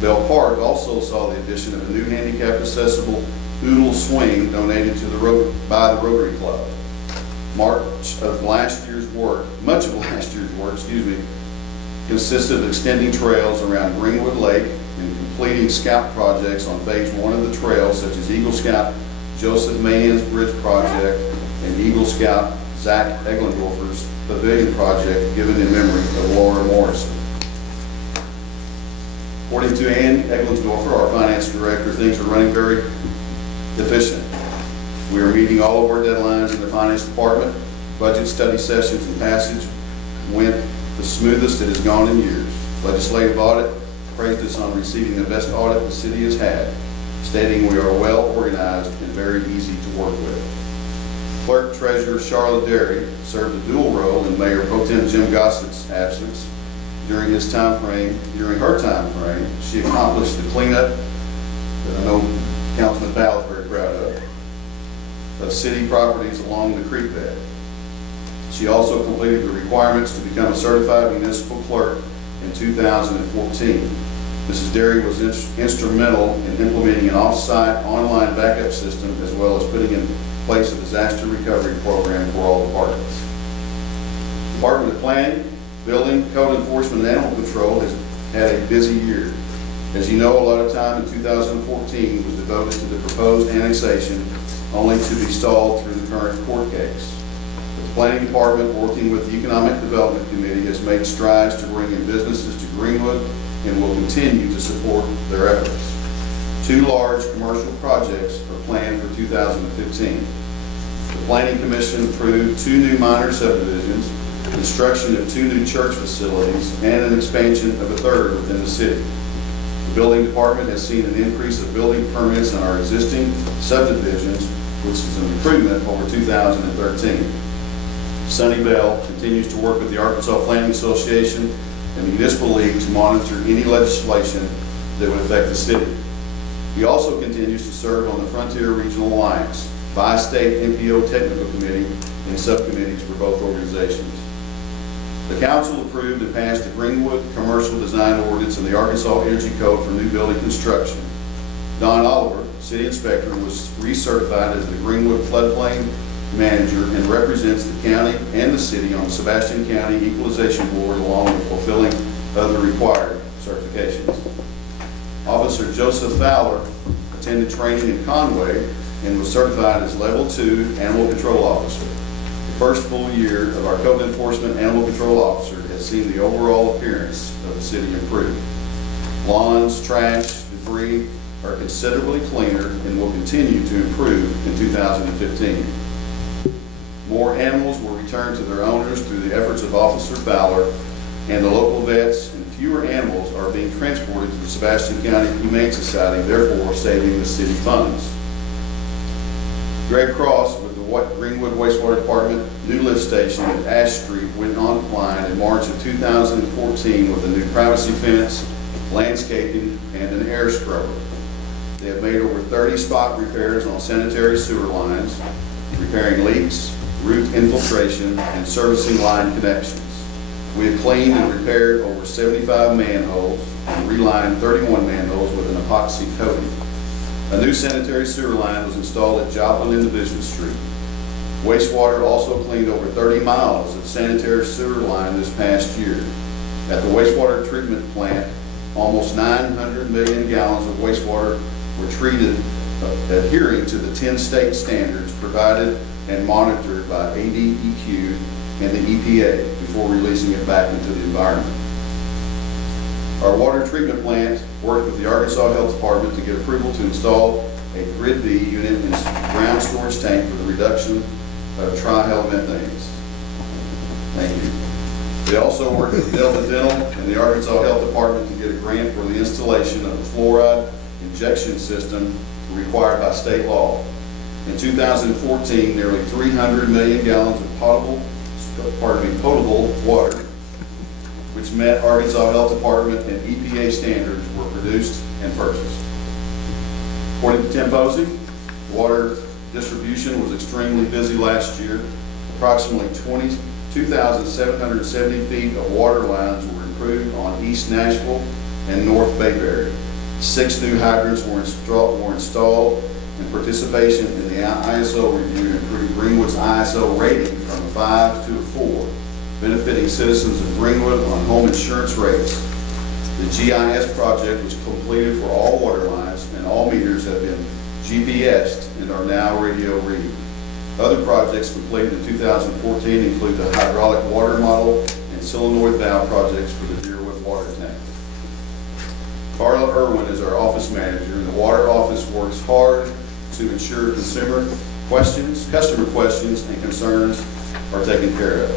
Bell Park also saw the addition of a new handicap accessible oodle swing donated to by the Rotary Club. Much of last year's work, consisted of extending trails around Greenwood Lake and completing scout projects on phase 1 of the trail, such as Eagle Scout Joseph Mahan's Bridge Project and Eagle Scout Zach Eglendorfer's Pavilion Project, given in memory of Laura Morrison. According to Ann Eglendorfer, our finance director, things are running very efficient. We are meeting all of our deadlines in the finance department. Budget study sessions and passage went the smoothest it has gone in years. Legislative audit praised us on receiving the best audit the city has had, stating we are well organized and very easy to work with. Clerk Treasurer Charlotte Derry served a dual role in Mayor Pro Tem Jim Gossett's absence. During her time frame, she accomplished the cleanup that I know Councilman Ballard is very proud of city properties along the creek bed. She also completed the requirements to become a certified municipal clerk in 2014. Mrs. Derry was instrumental in implementing an off-site online backup system, as well as putting in place a disaster recovery program for all departments. Department of Planning, Building, Code Enforcement, and Animal Control has had a busy year. As you know, a lot of time in 2014 was devoted to the proposed annexation, only to be stalled through the current court case. The Planning Department, working with the Economic Development Committee, has made strides to bring in businesses to Greenwood and will continue to support their efforts. 2 large commercial projects are planned for 2015. The Planning Commission approved 2 new minor subdivisions, construction of 2 new church facilities, and an expansion of a 3rd within the city. The Building Department has seen an increase of building permits in our existing subdivisions, which is an improvement over 2013. Sunny Bell continues to work with the Arkansas Planning Association and the Municipal League to monitor any legislation that would affect the city. He also continues to serve on the Frontier Regional Alliance, Bi-State NPO Technical Committee, and subcommittees for both organizations. The Council approved and passed the Greenwood Commercial Design Ordinance and the Arkansas Energy Code for new building construction. Don Oliver, City Inspector, was recertified as the Greenwood Floodplain Manager and represents the county and the city on the Sebastian County Equalization Board, along with fulfilling other required certifications. Officer Joseph Fowler attended training in Conway and was certified as Level 2 Animal Control Officer. The first full year of our Code Enforcement Animal Control Officer has seen the overall appearance of the city improve. Lawns, trash, debris are considerably cleaner and will continue to improve in 2015. More animals will return to their owners through the efforts of Officer Fowler and the local vets, and fewer animals are being transported to the Sebastian County Humane Society, therefore saving the city funds. Greg Cross with the Greenwood Wastewater Department new lift station at Ash Street went online in March of 2014 with a new privacy fence, landscaping, and an air scrubber. They have made over 30 spot repairs on sanitary sewer lines, repairing leaks, root infiltration, and servicing line connections. We have cleaned and repaired over 75 manholes and relined 31 manholes with an epoxy coating. A new sanitary sewer line was installed at Joplin and Division Street. Wastewater also cleaned over 30 miles of sanitary sewer line this past year. At the wastewater treatment plant, almost 900 million gallons of wastewater were treated, adhering to the 10 state standards provided and monitored by ADEQ and the EPA before releasing it back into the environment. Our water treatment plant worked with the Arkansas Health Department to get approval to install a Grid B unit in ground storage tank for the reduction of trihalomethanes. Thank you. They also worked with Delta Dental and the Arkansas Health Department to get a grant for the installation of a fluoride injection system required by state law. In 2014, nearly 300 million gallons of potable water, which met Arkansas Health Department and EPA standards, were produced and purchased. According to Tim Posey, water distribution was extremely busy last year. Approximately 22,770 feet of water lines were improved on East Nashville and North Bayberry. 6 new hydrants were installed, and participation in the ISO review improved Greenwood's ISO rating from a 5 to a 4, benefiting citizens of Greenwood on home insurance rates. The GIS project was completed for all water lines, and all meters have been GPSed and are now radio reading. Other projects completed in 2014 include the hydraulic water model and solenoid valve projects for the Deerwood water tank. Carla Irwin is our office manager, and the water office works hard to ensure customer questions and concerns are taken care of.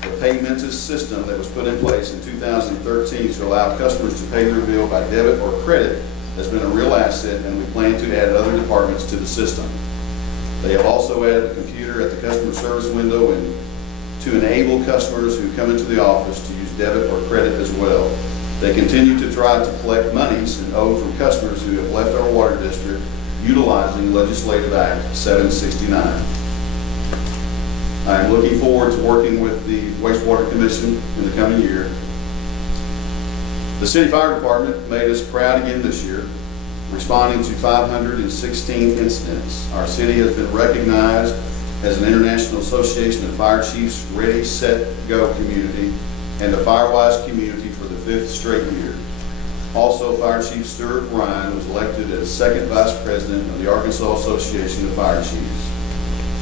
The Paymentus system that was put in place in 2013 to allow customers to pay their bill by debit or credit has been a real asset, and we plan to add other departments to the system. They have also added a computer at the customer service window and to enable customers who come into the office to use debit or credit as well. They continue to try to collect monies and owe from customers who have left our water district utilizing Legislative Act 769. I am looking forward to working with the Wastewater Commission in the coming year. The City Fire Department made us proud again this year, responding to 516 incidents. Our city has been recognized as an International Association of Fire Chiefs Ready, Set, Go community and a Firewise community for the 5th straight year. Also, Fire Chief Stuart Ryan was elected as second vice president of the Arkansas Association of Fire Chiefs.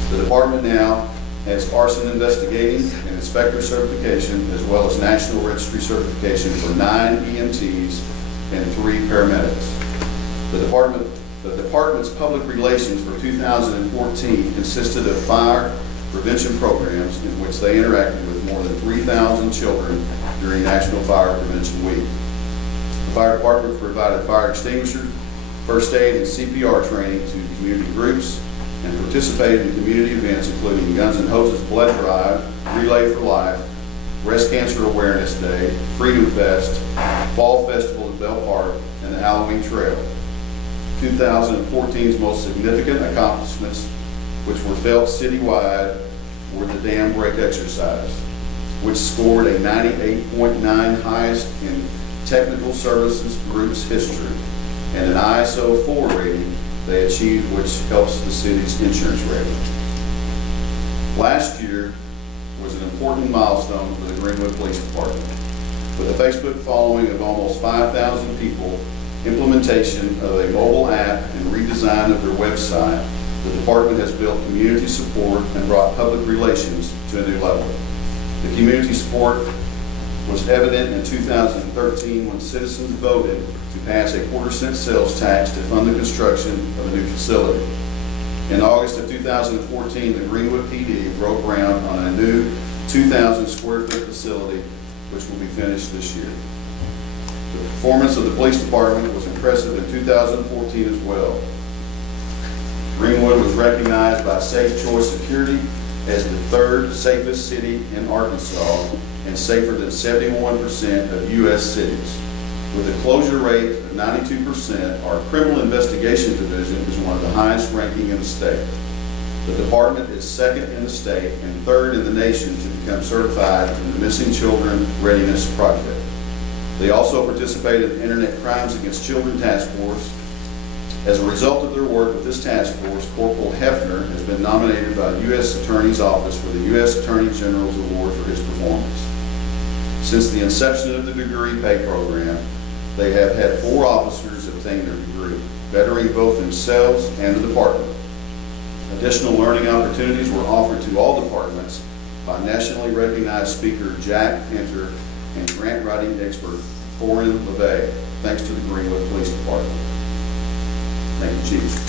The department now has arson investigating and inspector certification, as well as National Registry certification for 9 EMTs and 3 paramedics. The department's public relations for 2014 consisted of fire prevention programs in which they interacted with more than 3,000 children during National Fire Prevention Week. The fire department provided fire extinguisher, first aid, and CPR training to community groups and participated in community events including Guns N' Hoses Blood Drive, Relay for Life, Breast Cancer Awareness Day, Freedom Fest, Fall Festival at Bell Park, and the Halloween Trail. 2014's most significant accomplishments, which were felt citywide, were the dam break exercise, which scored a 98.9 highest in technical services group's history, and an ISO 4 rating they achieved, which helps the city's insurance rating. Last year was an important milestone for the Greenwood Police Department. With a Facebook following of almost 5,000 people, implementation of a mobile app, and redesign of their website, the department has built community support and brought public relations to a new level. The community support was evident in 2013 when citizens voted to pass a 1/4-cent sales tax to fund the construction of a new facility. In August of 2014, the Greenwood PD broke ground on a new 2,000 square foot facility, which will be finished this year. The performance of the police department was impressive in 2014 as well. Greenwood was recognized by Safe Choice Security as the 3rd safest city in Arkansas and safer than 71% of U.S. cities. With a closure rate of 92%, our criminal investigation division is one of the highest ranking in the state. The department is 2nd in the state and 3rd in the nation to become certified in the Missing Children Readiness Project. They also participated in the Internet Crimes Against Children Task Force. As a result of their work with this task force, Corporal Hefner has been nominated by the U.S. Attorney's Office for the U.S. Attorney General's Award for his performance. Since the inception of the degree pay program, they have had 4 officers obtain their degree, bettering both themselves and the department. Additional learning opportunities were offered to all departments by nationally recognized speaker Jack Enter and grant writing expert Corinne LeVay. Thanks to the Greenwood Police Department. Thank you, Chief.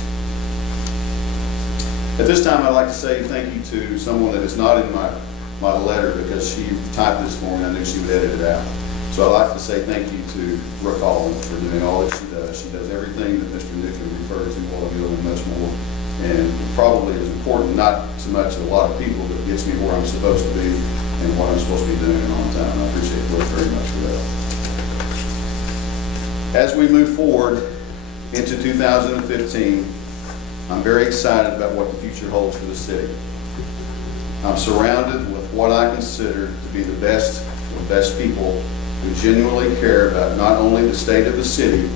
At this time, I'd like to say thank you to someone that is not in my letter because she typed this for me. I knew she would edit it out. So I'd like to say thank you to Brooke Holland for doing all that she does. She does everything that Mr. Nick referred to while ago and much more. And probably is important, not so much to a lot of people, but gets me where I'm supposed to be and what I'm supposed to be doing on time. I appreciate Brooke very much for that. As we move forward into 2015, I'm very excited about what the future holds for the city. I'm surrounded with what I consider to be the best of the best people who genuinely care about not only the state of the city,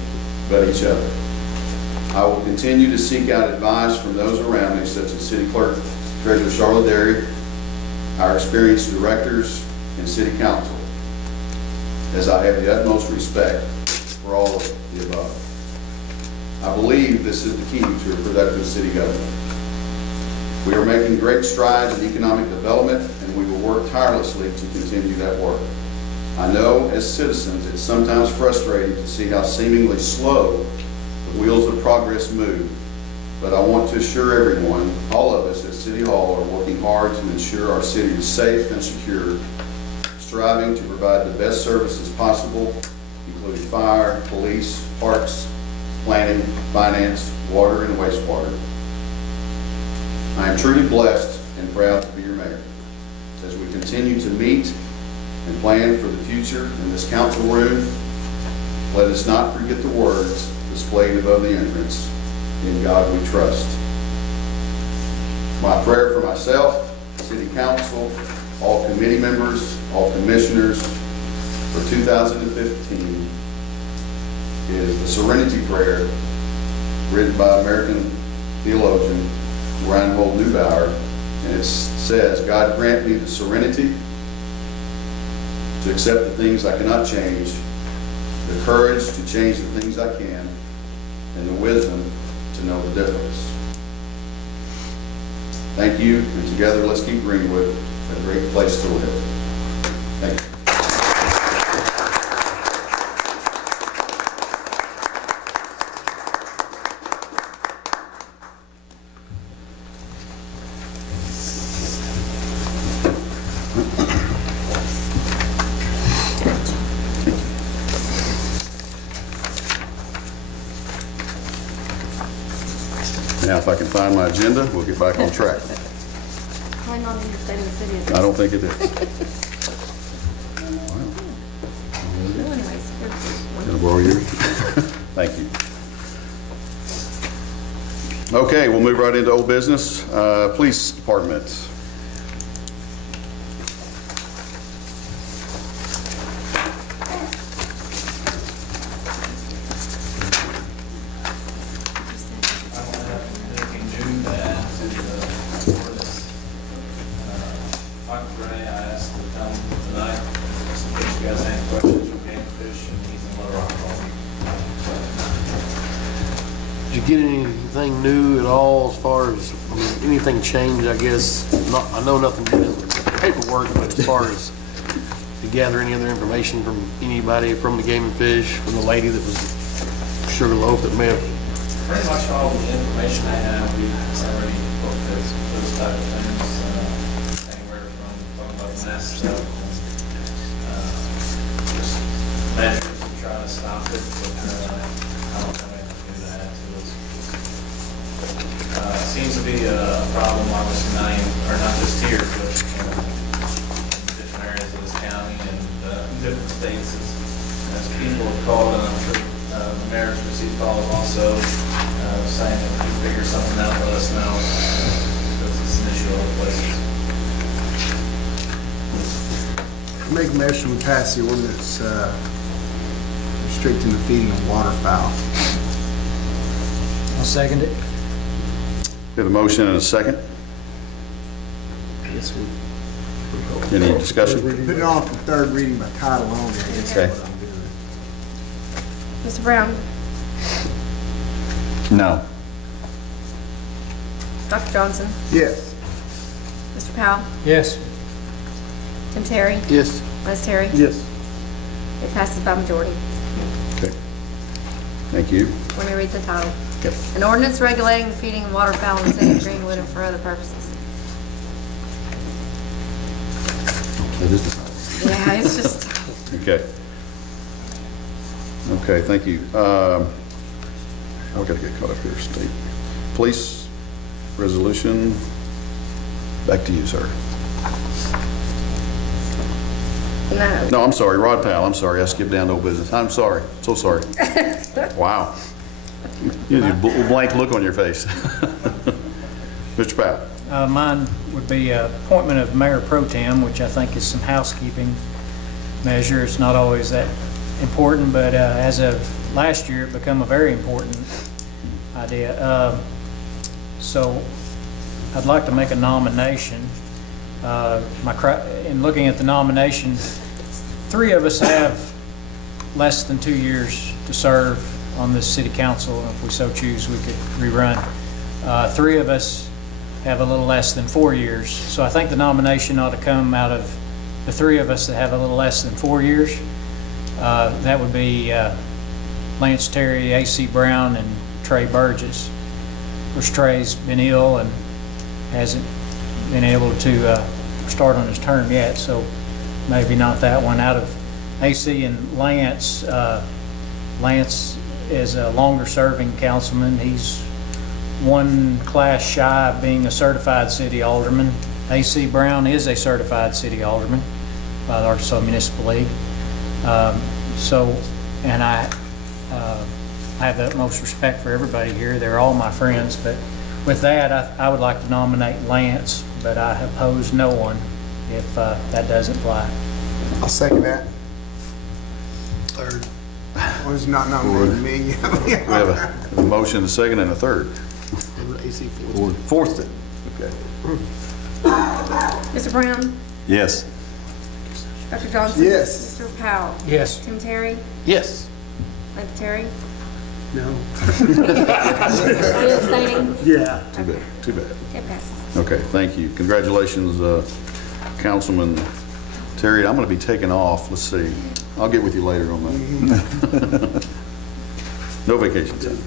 but each other. I will continue to seek out advice from those around me, such as City Clerk, Treasurer Charlotte Derry, our experienced directors, and City Council, as I have the utmost respect for all of the above. I believe this is the key to a productive city government. We are making great strides in economic development, and we will work tirelessly to continue that work. I know as citizens it's sometimes frustrating to see how seemingly slow the wheels of progress move, but I want to assure everyone, all of us at City Hall are working hard to ensure our city is safe and secure, striving to provide the best services possible, including fire, police, parks, planning, finance, water, and wastewater. I am truly blessed and proud to be your mayor. As we continue to meet and plan for the future in this council room, let us not forget the words displayed above the entrance, "In God we trust." My prayer for myself, City Council, all committee members, all commissioners for 2015 is the Serenity Prayer written by American theologian Reinhold Neubauer, and it says, "God grant me the serenity to accept the things I cannot change, the courage to change the things I can, and the wisdom to know the difference." Thank you, and together let's keep Greenwood a great place to live. Thank you. Now, if I can find my agenda, we'll get back on track. Probably not in the state of the city. I don't think it is. Well, anyways, Can I borrow yours? Thank you. Okay, we'll move right into old business. Police Department. Did you get anything new at all as far as, I mean, anything changed, I guess? Not, I know nothing did with paperwork, but as far as to gather any other information from anybody from the Game and Fish, from the lady that was Sugarloaf that met? Pretty much all the information I have, we've already booked those type of things, anywhere from talking about the mass stuff, just measures to try to stop it, but I don't have anything to do to add to it. Seems to be a problem, obviously, not just here, but in different areas of this county and different states. As people have called, and I'm sure the mayor's received calls also, saying that if you figure something out, let us know, because it's an issue other places. Make a motion to pass the ordinance restricting the feeding of waterfowl. I'll second it. We have a motion and a second. Yes, Any discussion? Put it on for third reading by title only. I guess Okay. that's what I'm doing. Mr. Brown, No. Dr. Johnson, Yes. Mr. Powell, Yes. Tim Terry, Yes. Les Terry, Yes. It passes by majority. Okay. Thank you. Let me read the title. Okay. An ordinance regulating the feeding of waterfowl in the city of Greenwood and for other purposes. That is the title. Yeah, it's just, Okay. Okay, thank you. I've got to get caught up here, State. Police resolution, back to you, sir. no. No, I'm sorry, Rod Powell, I'm sorry, I skipped down to old business. I'm sorry, so sorry. Wow. You had a blank look on your face. Mr. Powell. Mine would be appointment of mayor pro tem, which I think is some housekeeping measure. It's not always that important, but as of last year, it become a very important idea. So I'd like to make a nomination. In looking at the nomination, 3 of us have less than 2 years to serve on this city council, and if we so choose, we could rerun. 3 of us have a little less than 4 years. So I think the nomination ought to come out of the 3 of us that have a little less than 4 years. That would be Lance Terry, A.C. Brown, and Trey Burgess. Of course, Trey's been ill and hasn't been able to start on his term yet, so maybe not that one. Out of A.C. and Lance, Lance is a longer-serving councilman. He's one class shy of being a certified city alderman. A.C. Brown is a certified city alderman by the Arkansas Municipal League. And I have the utmost respect for everybody here. They're all my friends, but with that, I would like to nominate Lance, but I oppose no one if that doesn't fly. I'll second that. Third. Well, it's not nominating me. We have a motion, a second, and a third. AC Fourth it. Okay. Mr. Brown? Yes. Dr. Johnson? Yes. Mr. Powell? Yes. Tim Terry? Yes. Lance Terry? No. Are you abstaining? Yeah. Too bad, too bad. It passes. Okay, thank you. Congratulations, Councilman Terry. I'm going to be taking off. Let's see. I'll get with you later on that. No vacation time.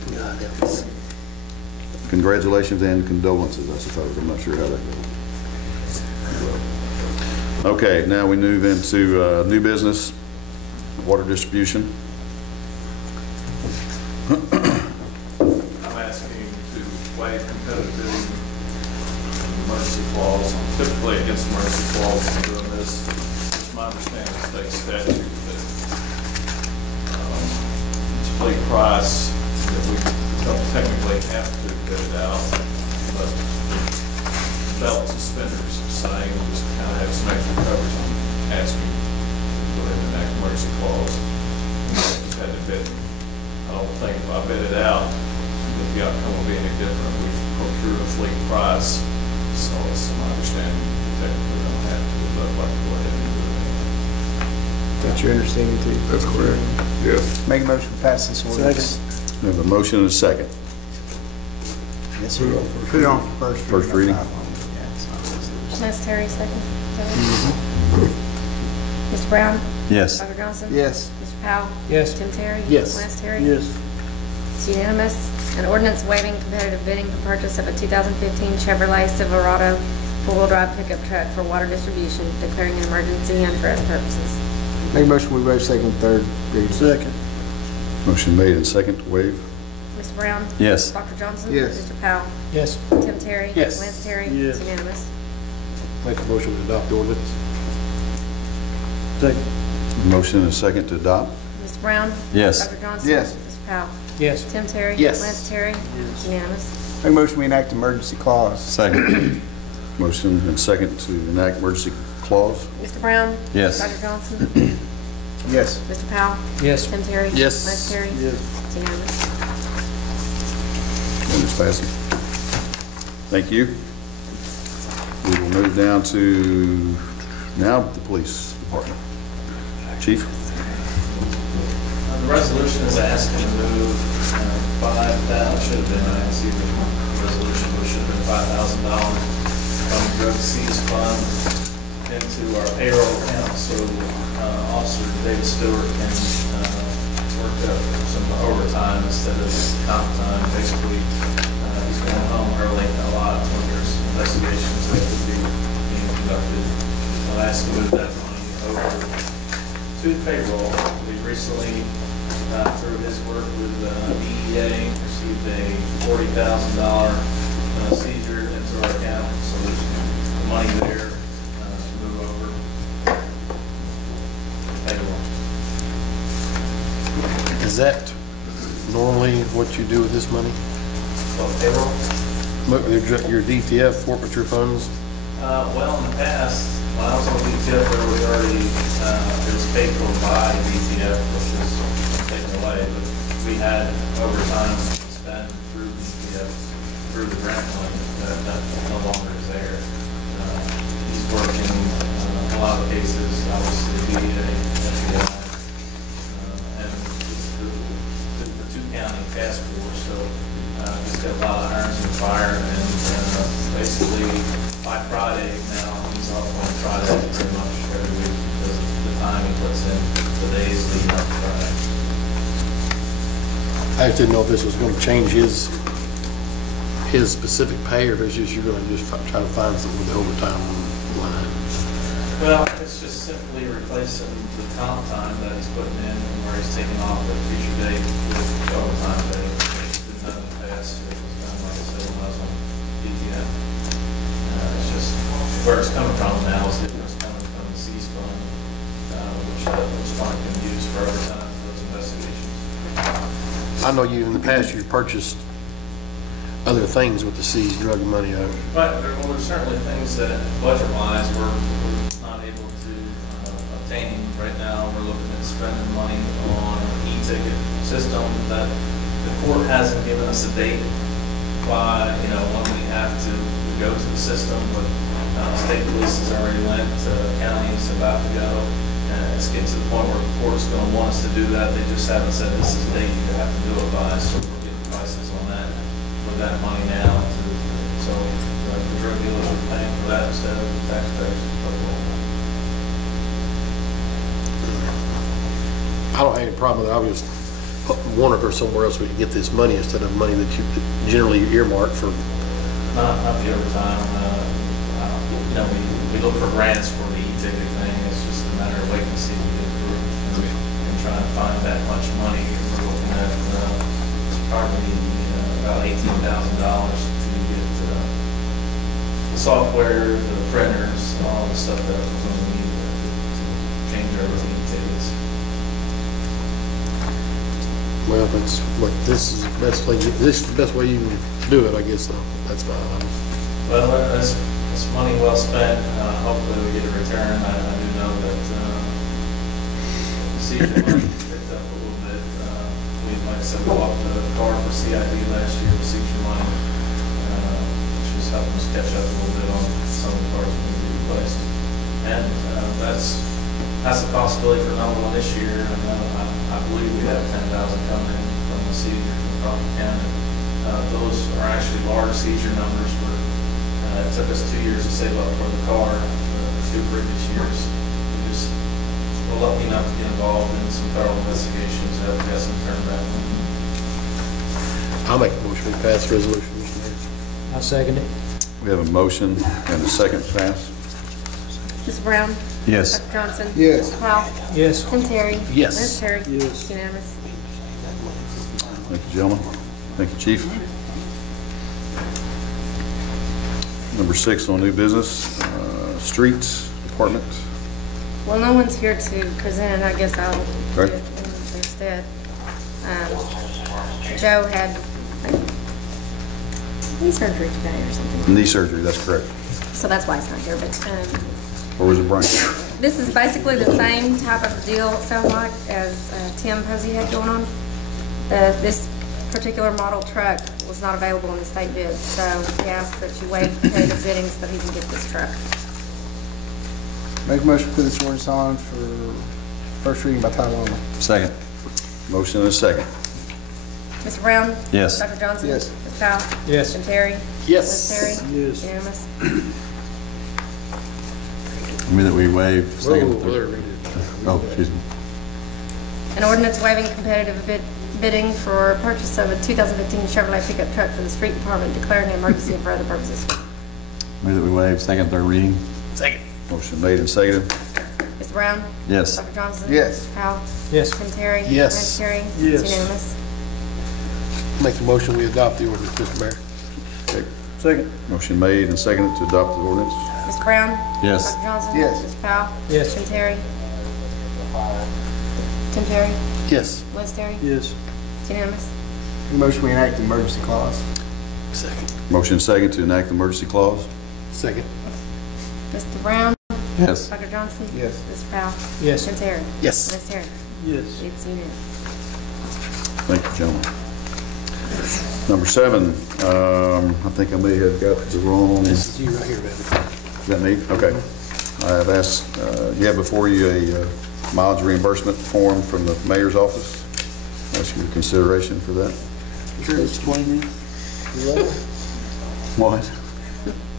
Congratulations and condolences, I suppose. I'm not sure how that goes. Okay, now we move into new business, water distribution. I'm asking to waive competitive bidding emergency clause. I'm typically against emergency clause in doing this. It's my understanding of state statute that it's fleet price that we don't technically have to bid it out, but belt and suspenders saying just kind of have some extra coverage. I'm asking to go ahead and enact emergency clause and competitive bidding. I don't think if I bid it out, that the outcome will be any different. We procure a fleet price, so it's my understanding that technically we don't have to, but I'd like to go ahead and do it. That's your understanding too? That's correct. Yes. Make a motion to pass this ordinance. We have a motion and a second. Yes, sir. Put it on for first reading. First reading. Lance Terry, second. Mr. Brown? Yes. Dr. Johnson? Yes. Mr. Powell? Yes. Tim Terry? Yes. Lance Terry? Yes. It's unanimous. An ordinance waiving competitive bidding for purchase of a 2015 Chevrolet Silverado four-wheel drive pickup truck for water distribution, declaring an emergency and for other purposes. Make a motion we waive second and third reading. Second. Motion made and second to waive. Mr. Brown? Yes. Dr. Johnson? Yes. Mr. Powell? Yes. Tim Terry? Yes. Lance Terry? Yes. It's unanimous. Make a motion to adopt ordinance. Second. Motion and a second to adopt. Mr. Brown? Yes. Dr. Johnson? Yes. Mr. Powell? Yes. Tim Terry? Yes. Lance Terry? It's unanimous. Make a motion we enact emergency clause. Second. Motion and second to enact emergency clause. Mr. Brown? Yes. Dr. Johnson? Yes. Mr. Powell? Yes. Tim Terry? Yes. Lance Terry? Yes. It's unanimous. Ordinance passing. Thank you. We will move down to now the police department. Chief? The resolution is asking to move 5,000, should have been, I didn't see the resolution, but it should have been $5,000 from the drug seize fund into our payroll account, so Officer David Stewart can work up some overtime instead of comp time. Basically, he's going home early a lot when there's investigations that could be being conducted. So I asked to move that money over to the payroll. We recently, through his work with DEA, received a $40,000 seizure into our account, so there's money there to move over payroll. Is that normally what you do with this money? Well, payroll? Your DTF forfeiture funds? Well, in the past, when I was on DTF, we already, it was paid for by DTF, which was taken away, but we had overtime to spend through DTF, through the grant money, that no longer is there. He's working a lot of cases, obviously, DEA, FBI, and the two-county task force, so he's got a lot of irons in the fire, and basically, by Friday now, he's off on Friday pretty much every week because of the time he puts in the days leading up to Friday. I just didn't know if this was going to change his specific pay, or if it's just you're going to just try to find something with the overtime line. Well, it's just simply replacing the comp time that he's putting in and where he's taking off at a future date with overtime pay. It's been done in the past. It was done, like I said, when I was on DTF. It's just where it's coming from now is different. It's coming from the C's fund, which fund can use for overtime for those investigations. I know you, in the past, you've purchased other things with the seized drug money. But there's certainly things that, budget-wise, we're not able to obtain right now. We're looking at spending money on an e-ticket system that the court hasn't given us a date by, when we have to go to the system, but state police has already went to counties about to go. It's getting to the point where the court's going to want us to do that. They just haven't said this is the date you have to do it by, so we're getting prices on that for that money now. So the drug dealers are paying for that instead of the taxpayers. I don't have any problem with it. I was just wondering if somewhere else we could get this money instead of money that you generally earmark for. Not the overtime. We look for grants for the e-ticket thing. It's just a matter of waiting to see if we get approved and trying to find that much money. We're looking at probably about $18,000 to get the software, the printers, all the stuff that we're going to need to change over to e-tickets. Well, that's what this is the best way. This is the best way you can do it, I guess. So that's fine. Well, that's money well spent. Hopefully, we get a return. I do know that the seizure money picked up a little bit. We, like I said, bought the car for CID last year, the seizure money, which was helping us catch up a little bit on some of the cars we need to replace. And that's a possibility for another one this year. I believe we have 10,000 coming in from the seizure from Crawford County. Those are actually large seizure numbers. It took us 2 years to save up for the car, the 2 previous years. We're lucky enough to get involved in some federal investigations that we got some turned back. I'll make a motion to pass the resolution, Mr. Mayor. I second it. We have a motion and a second to pass. Mr. Brown? Yes. Dr. Johnson? Yes. Mr. Powell? Yes. Tim Terry? Yes. Ms. Terry? Yes. Unanimous. Thank you, gentlemen. Thank you, Chief. Number 6 on new business, Streets Department. Well, no one's here to present. I guess I'll do Okay. it instead. Joe had knee surgery today or something. Knee surgery, that's correct. So that's why it's not here, but Or was it Brian? this is basically the same type of deal, it sounds like, as Tim Posey had going on. This particular model truck was not available in the state bid, so he asked that you waive competitive bidding so that he can get this truck. Make a motion to put this ordinance on for first reading by title only. Second. Motion and a second. Mr. Brown? Yes. Dr. Johnson? Yes. Mr. Powell? Yes. Tim Terry? Yes. Ms. Terry? Yes. Unanimous. Move that we waive second, Whoa, third. there, read it. Oh, excuse me. An ordinance waiving competitive bidding for purchase of a 2015 Chevrolet pickup truck for the street department, declaring an emergency and for other purposes. Move that we waive second, third reading. Second. Motion made and seconded. Mr. Brown? Yes. Dr. Johnson? Yes. Mr. Powell? Yes. Tim Terry? Yes. Lance Terry? Yes. It's unanimous. Make the motion, we adopt the ordinance, Mr. Mayor. Okay. Second. Motion made and seconded to adopt the ordinance. Mr. Brown? Yes. Dr. Johnson? Yes. Mr. Powell? Yes. Tim Terry? Tim Terry? Yes. Lance Terry? Yes. It's unanimous. Motion we enact the emergency clause. Second. Motion second to enact the emergency clause. Second. Mr. Brown? Yes. Dr. Johnson? Yes. Mr. Powell? Yes. Tim Terry? Yes. Lance Terry? Yes. It's unanimous. Thank you, gentlemen. Number 7, I think I may have got the wrong, is This is you right here, baby. that me? Okay. I have asked, you have before you a mileage reimbursement form from the mayor's office. Ask your consideration for that. Sure, explain What?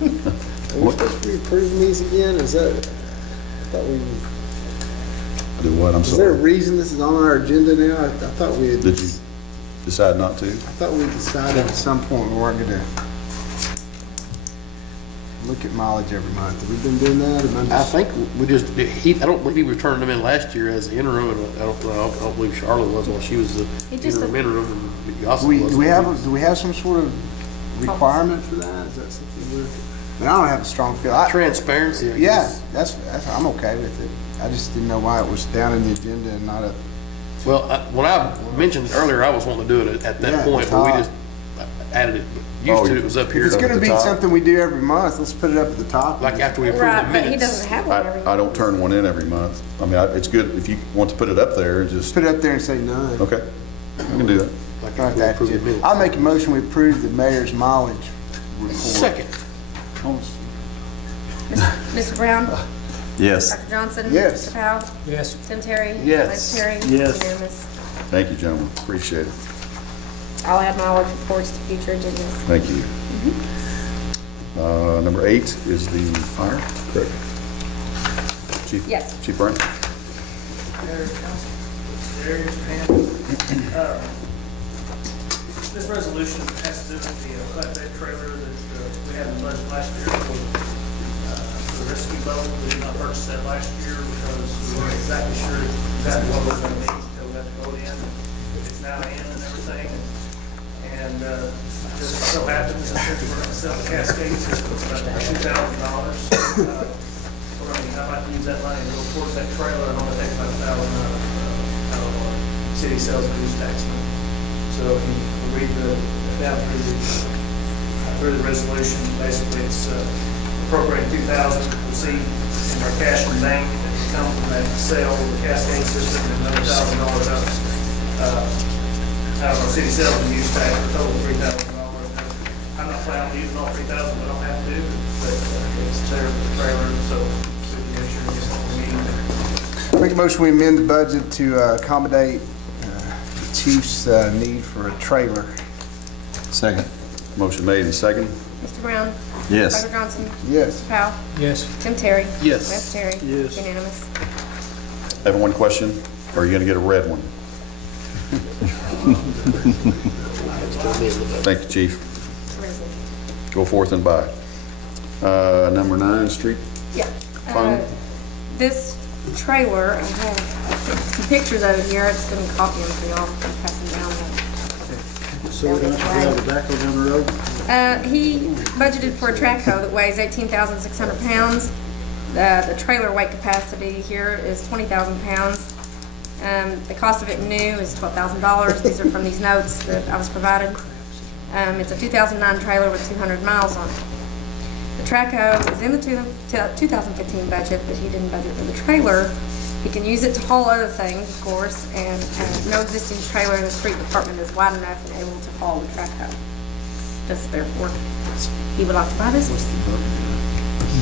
Are we supposed to be approving these again? Is that, I thought we, Do what, I'm is there a sorry. reason this is on our agenda now? I thought we had, Did you decide not to? I thought we decided at some point we weren't gonna look at mileage every month. Have we been doing that? Or am I I just- think we just, I don't believe he returned them in last year as interim, and I don't believe Charlotte was while she was the He just- interim, and Yossi was. do we have some sort of requirement for that? Is that something we're, I mean, I don't have a strong feel. Transparency, I Yeah, guess. that's, I'm okay with it. I just didn't know why it was down in the agenda and not a, Well, when I mentioned earlier, I was wanting to do it at Yeah, that point, at but we the just added it, used to, it was up if here. it's gonna the be top. something we do every month, let's put it up at the top. Like after we approve the Right, but he minutes. doesn't have one every I don't turn one in every month. I mean, it's good if you want to put it up there and just, Put it up there and say none. okay, we can do that. Like Not after we that, approve the minutes. I'll make a motion, we approve the mayor's mileage report. Second. Mr. Brown? Yes. Dr. Johnson? Yes. Mr. Powell? Yes. Tim Terry? Yes. Lance Terry? Yes. It's unanimous. Thank you, gentlemen, appreciate it. I'll add mileage reports to future agendas. Thank you. Number 8 is the fire, correct? Chief? Yes. Chief Bryant? This resolution has to do with the flatbed trailer that we had in the budget last year for the rescue boat. We did not purchase that last year because we weren't exactly sure exactly what we were going to need until we got the boat in. It's now in and everything. And just so happens that since we're going to sell the Cascade system for about $2,000, we're going to, I'd like to use that money to go towards that trailer and only take about $1,000 out of our city sales and use tax money. So if you read down through the resolution, basically it's appropriating $2,000 receive in our cash from bank that come from that sale of the Cascade system and another $1,000 out of our city sales and use tax for a total of $3,000. I'm not planning on using all $3,000, we don't have to, but it's there for the trailer, so we can make sure we get what we need. Make a motion, we amend the budget to accommodate the chief's need for a trailer. Second. Motion made and second. Mr. Brown? Yes. Dr. Johnson? Yes. Mr. Powell? Yes. Tim Terry? Yes. Lance Terry? Yes. It's unanimous. I have one question. Are you going to get a red one? Thank you, Chief. Go forth and buy. Number 9, street. Yeah. Fine. This trailer, I have some pictures of it here. I'm just going to copy them for y'all and pass them down. So we don't have the backhoe down the road? He budgeted for a track hoe that weighs 18,600 pounds. The trailer weight capacity here is 20,000 pounds. The cost of it new is $12,000. These are from these notes that I was provided. It's a 2009 trailer with 200 miles on it. The track hoe is in the 2015 budget, but he didn't budget for the trailer. He can use it to haul other things, of course, and no existing trailer in the street department is wide enough and able to haul the track hoe. Just therefore, he would like to buy this.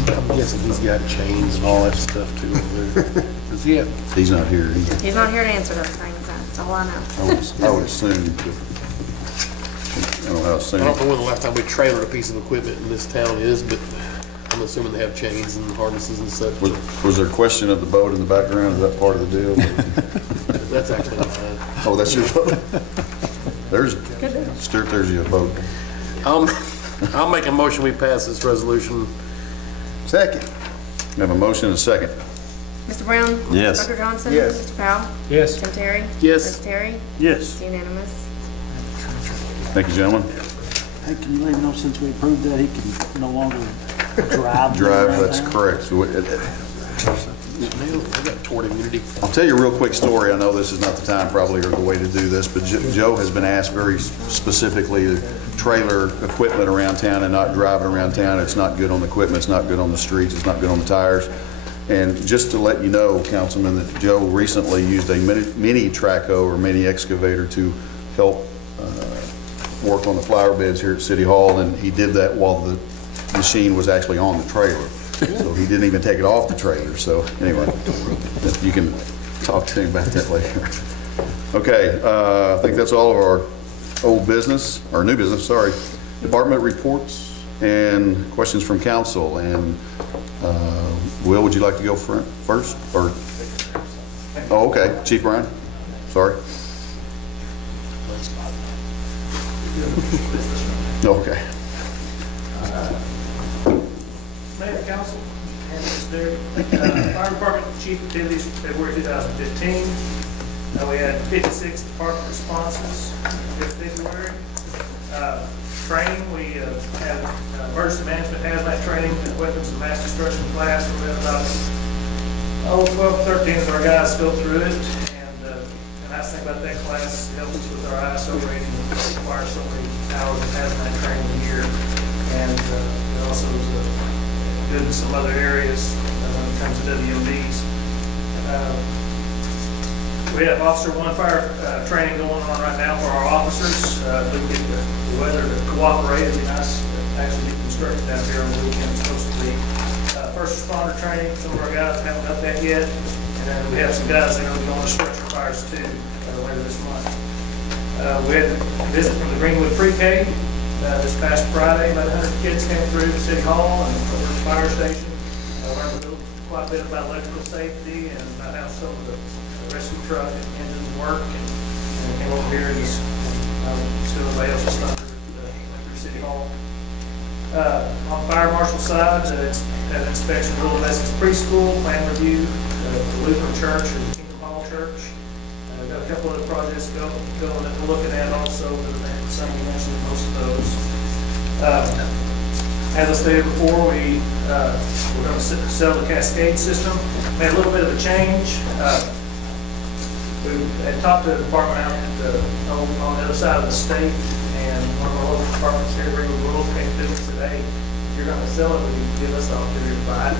I'm guessing he's got chains and all that stuff too over there. Does he have? He's not here. He's not here to answer those things, that's all I know. I would assume. I don't know how I soon. don't know when the last time we trailered a piece of equipment in this town is, but I I'm assuming they have chains and harnesses and such. Was there a question of the boat in the background? Is that part of the deal? That's actually mine. Oh, that's your boat? There's, Stuart, there's your boat. I'll make a motion, we pass this resolution. Second. We have a motion and a second. Mr. Brown? Yes. Dr. Johnson? Yes. Mr. Powell? Yes. Tim Terry? Yes. Mr. Terry? Yes. It's unanimous. Thank you, gentlemen. Hey, can you let him know since we approved that, he can no longer drive? Drive, that's correct. So I got tort immunity. I'll tell you a real quick story. I know this is not the time probably or the way to do this, but Joe has been asked very specifically to trailer equipment around town and not driving around town. It's not good on the equipment, it's not good on the streets, it's not good on the tires. And just to let you know, Councilman, that Joe recently used a mini traco or mini excavator to help work on the flower beds here at City Hall, and he did that while the machine was actually on the trailer. So he didn't even take it off the trailer. So anyway, you can talk to him about that later. Okay, I think that's all of our old business, or new business, sorry. Department reports and questions from council. And Will, would you like to go first? Or, oh, okay, Chief Brian, sorry. Okay. Mayor, Council, and Mr. Fire Department Chief Activities, February 2015. We had 56 department responses in February. Training, we had emergency management hazmat training, weapons and mass destruction class. We had about 12, 13 of our guys go through it. And the nice thing about that class, it helps us with our ISO rating. It requires so many hours of hazmat training a year. And it also is good in some other areas when it comes to WMDs. We have Officer 1 fire training going on right now for our officers. If we get the weather to cooperate, it'd be nice to actually get constructed down here on the weekend. It's supposed to be first responder training. Some of our guys haven't got that yet. And then we have some guys that are going to be going to structure fires too later this month. We had a visit from the Greenwood pre-K this past Friday. About 100 kids came through the City Hall and over the fire station. Learned quite a bit about electrical safety and about how some of the rescue truck and engines work, and came over here and just still everybody else was thunder through City Hall. On the fire marshal side, it's had an inspection of Little Message Preschool, plan review, the Lutheran Church or the Kingdom Hall Church. We've got a couple other projects going that we're looking at also for the next summer. You mentioned most of those. As I stated before, we're going to sell the Cascade system. Made a little bit of a change. We had talked to the department out on the other side of the state, and one of our local departments here, Greenwood, came to us today. If you're going to sell it, will you give us the opportunity to buy it?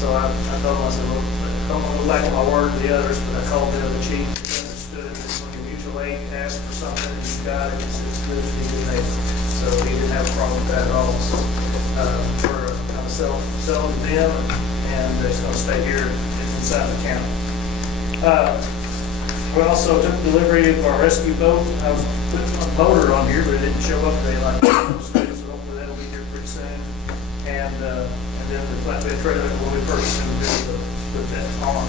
So I told him, I said, well, I don't want to go back on my word to the others, but I called the other chief. He understood that when your mutual aid asks for something and you got it, it's good to be good. So he didn't have a problem with that at all. So we're going to sell it to them, and it's going to stay here inside the county. We also took delivery of our rescue boat. I was putting a motor on here, but it didn't show up today like so hopefully that'll be here pretty soon. And then the flatbed trailer that we'll be purchasing to put that on.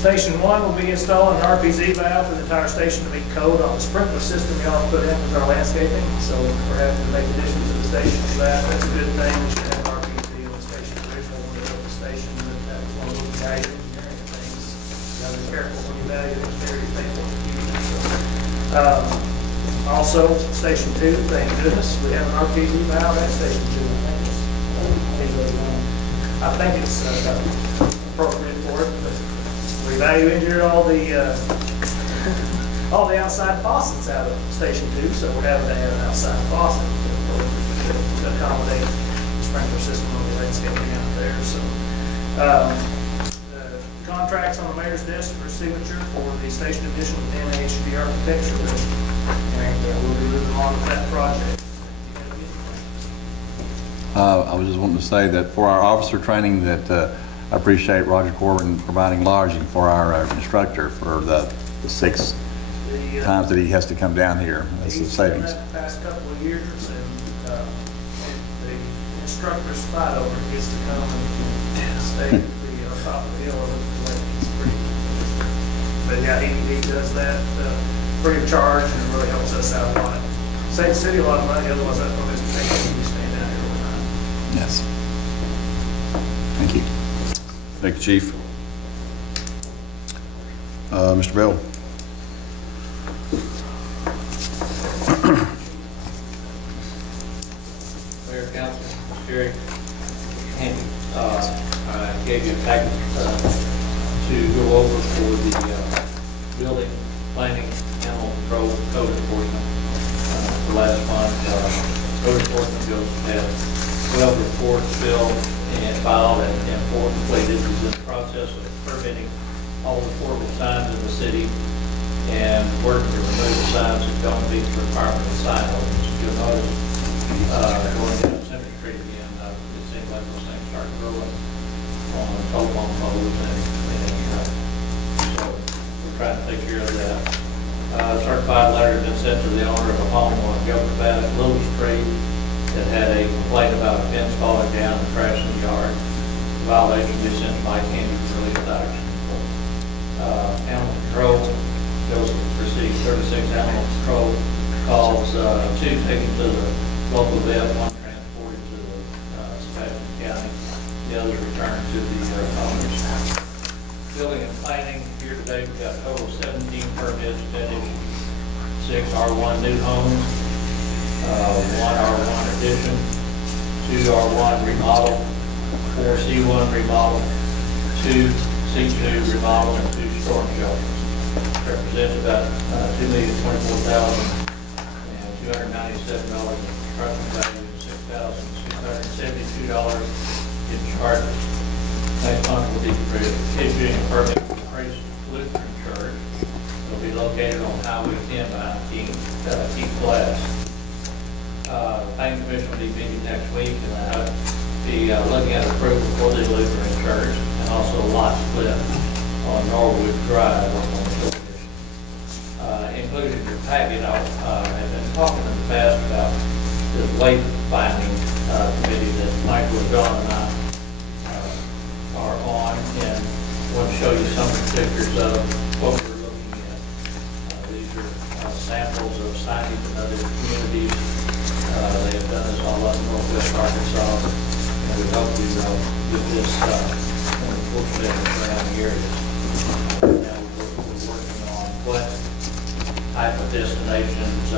Station 1 will be installing an RPZ valve for the entire station to meet code on the sprinkler system y'all put in with our landscaping. So we're having to make additions to the station for that. That's a good thing. We should have an RPZ on the station. Originally, when we built the station, that was one of the value engineering things. You gotta be careful when you value engineering things in the future. So, also, Station 2, thank goodness, we have an RPZ valve at Station 2. I think it's appropriate for it, but we value engineered all the outside faucets out of Station 2, so we're having to have an outside faucet to accommodate the sprinkler system on the landscaping out there. So, contracts on the mayor's desk for signature for the station addition of NHD architecture, and we'll be moving on with that project. I was just wanting to say that for our officer training that I appreciate Roger Corbin providing lodging for our instructor for the 6 times that he has to come down here. That's the savings. The past couple of years, and instructor's fight over gets to come and stay at the top of the hill. It's pretty. But yeah, he does that free of charge, and it really helps us out a lot. Saves the city a lot of money, otherwise I'd probably be paying you staying down here overnight. Yes. Thank you. Thank you, Chief. Mr. Bell. Mayor, Council, Mr. Jerry, Andy, I gave you a package to go over for the building, planning, animal control, code enforcement. The last month, code enforcement goes to have 12 reports filled and filed and 4 completed. He's in the process of permitting all the portable signs in the city and working to remove the signs that don't meet the requirement of sign ordinance. You'll notice going down Center Street again, it seems like those things start growing on telephone poles, and so we're trying to take care of that. A certified letter has been sent to the owner of a home on Governor Bass Little Street that had a complaint about a fence falling down and trash in the yard. The violation was sent to Mike Handy for legal action. Animal control goes to receive 36 animal control calls, 2 taken to the local vet, 1 transported to the Sebastian County, the other returned to the owners. Building and planning, here today we've got a total of 17 permits been issued, 6 R1 new homes, 1 R1 addition, 2 R1 remodel, 4 C1 remodel, 2 C2 remodel, and 2 storm shelters. Represents about $2,024,297 in construction value, $6,672 in charges. Next month will be issuing a permit for Grace Lutheran Church. It'll be located on Highway 10 behind Keith Glass. Planning Commission will be meeting next week, and I'll be looking at approval for the Lutheran Church and also a lot split on Norwood Drive on the subdivision. Included in your packet, I have been talking in the past about this wayfinding committee that Michael, John, and I are on, and I want to show you some of the pictures of what we're looking at. These are samples of signage in other communities. They have done this all up in Northwest Arkansas, and we hope to get this enforcement in the surrounding areas. Now we're working on what type of destinations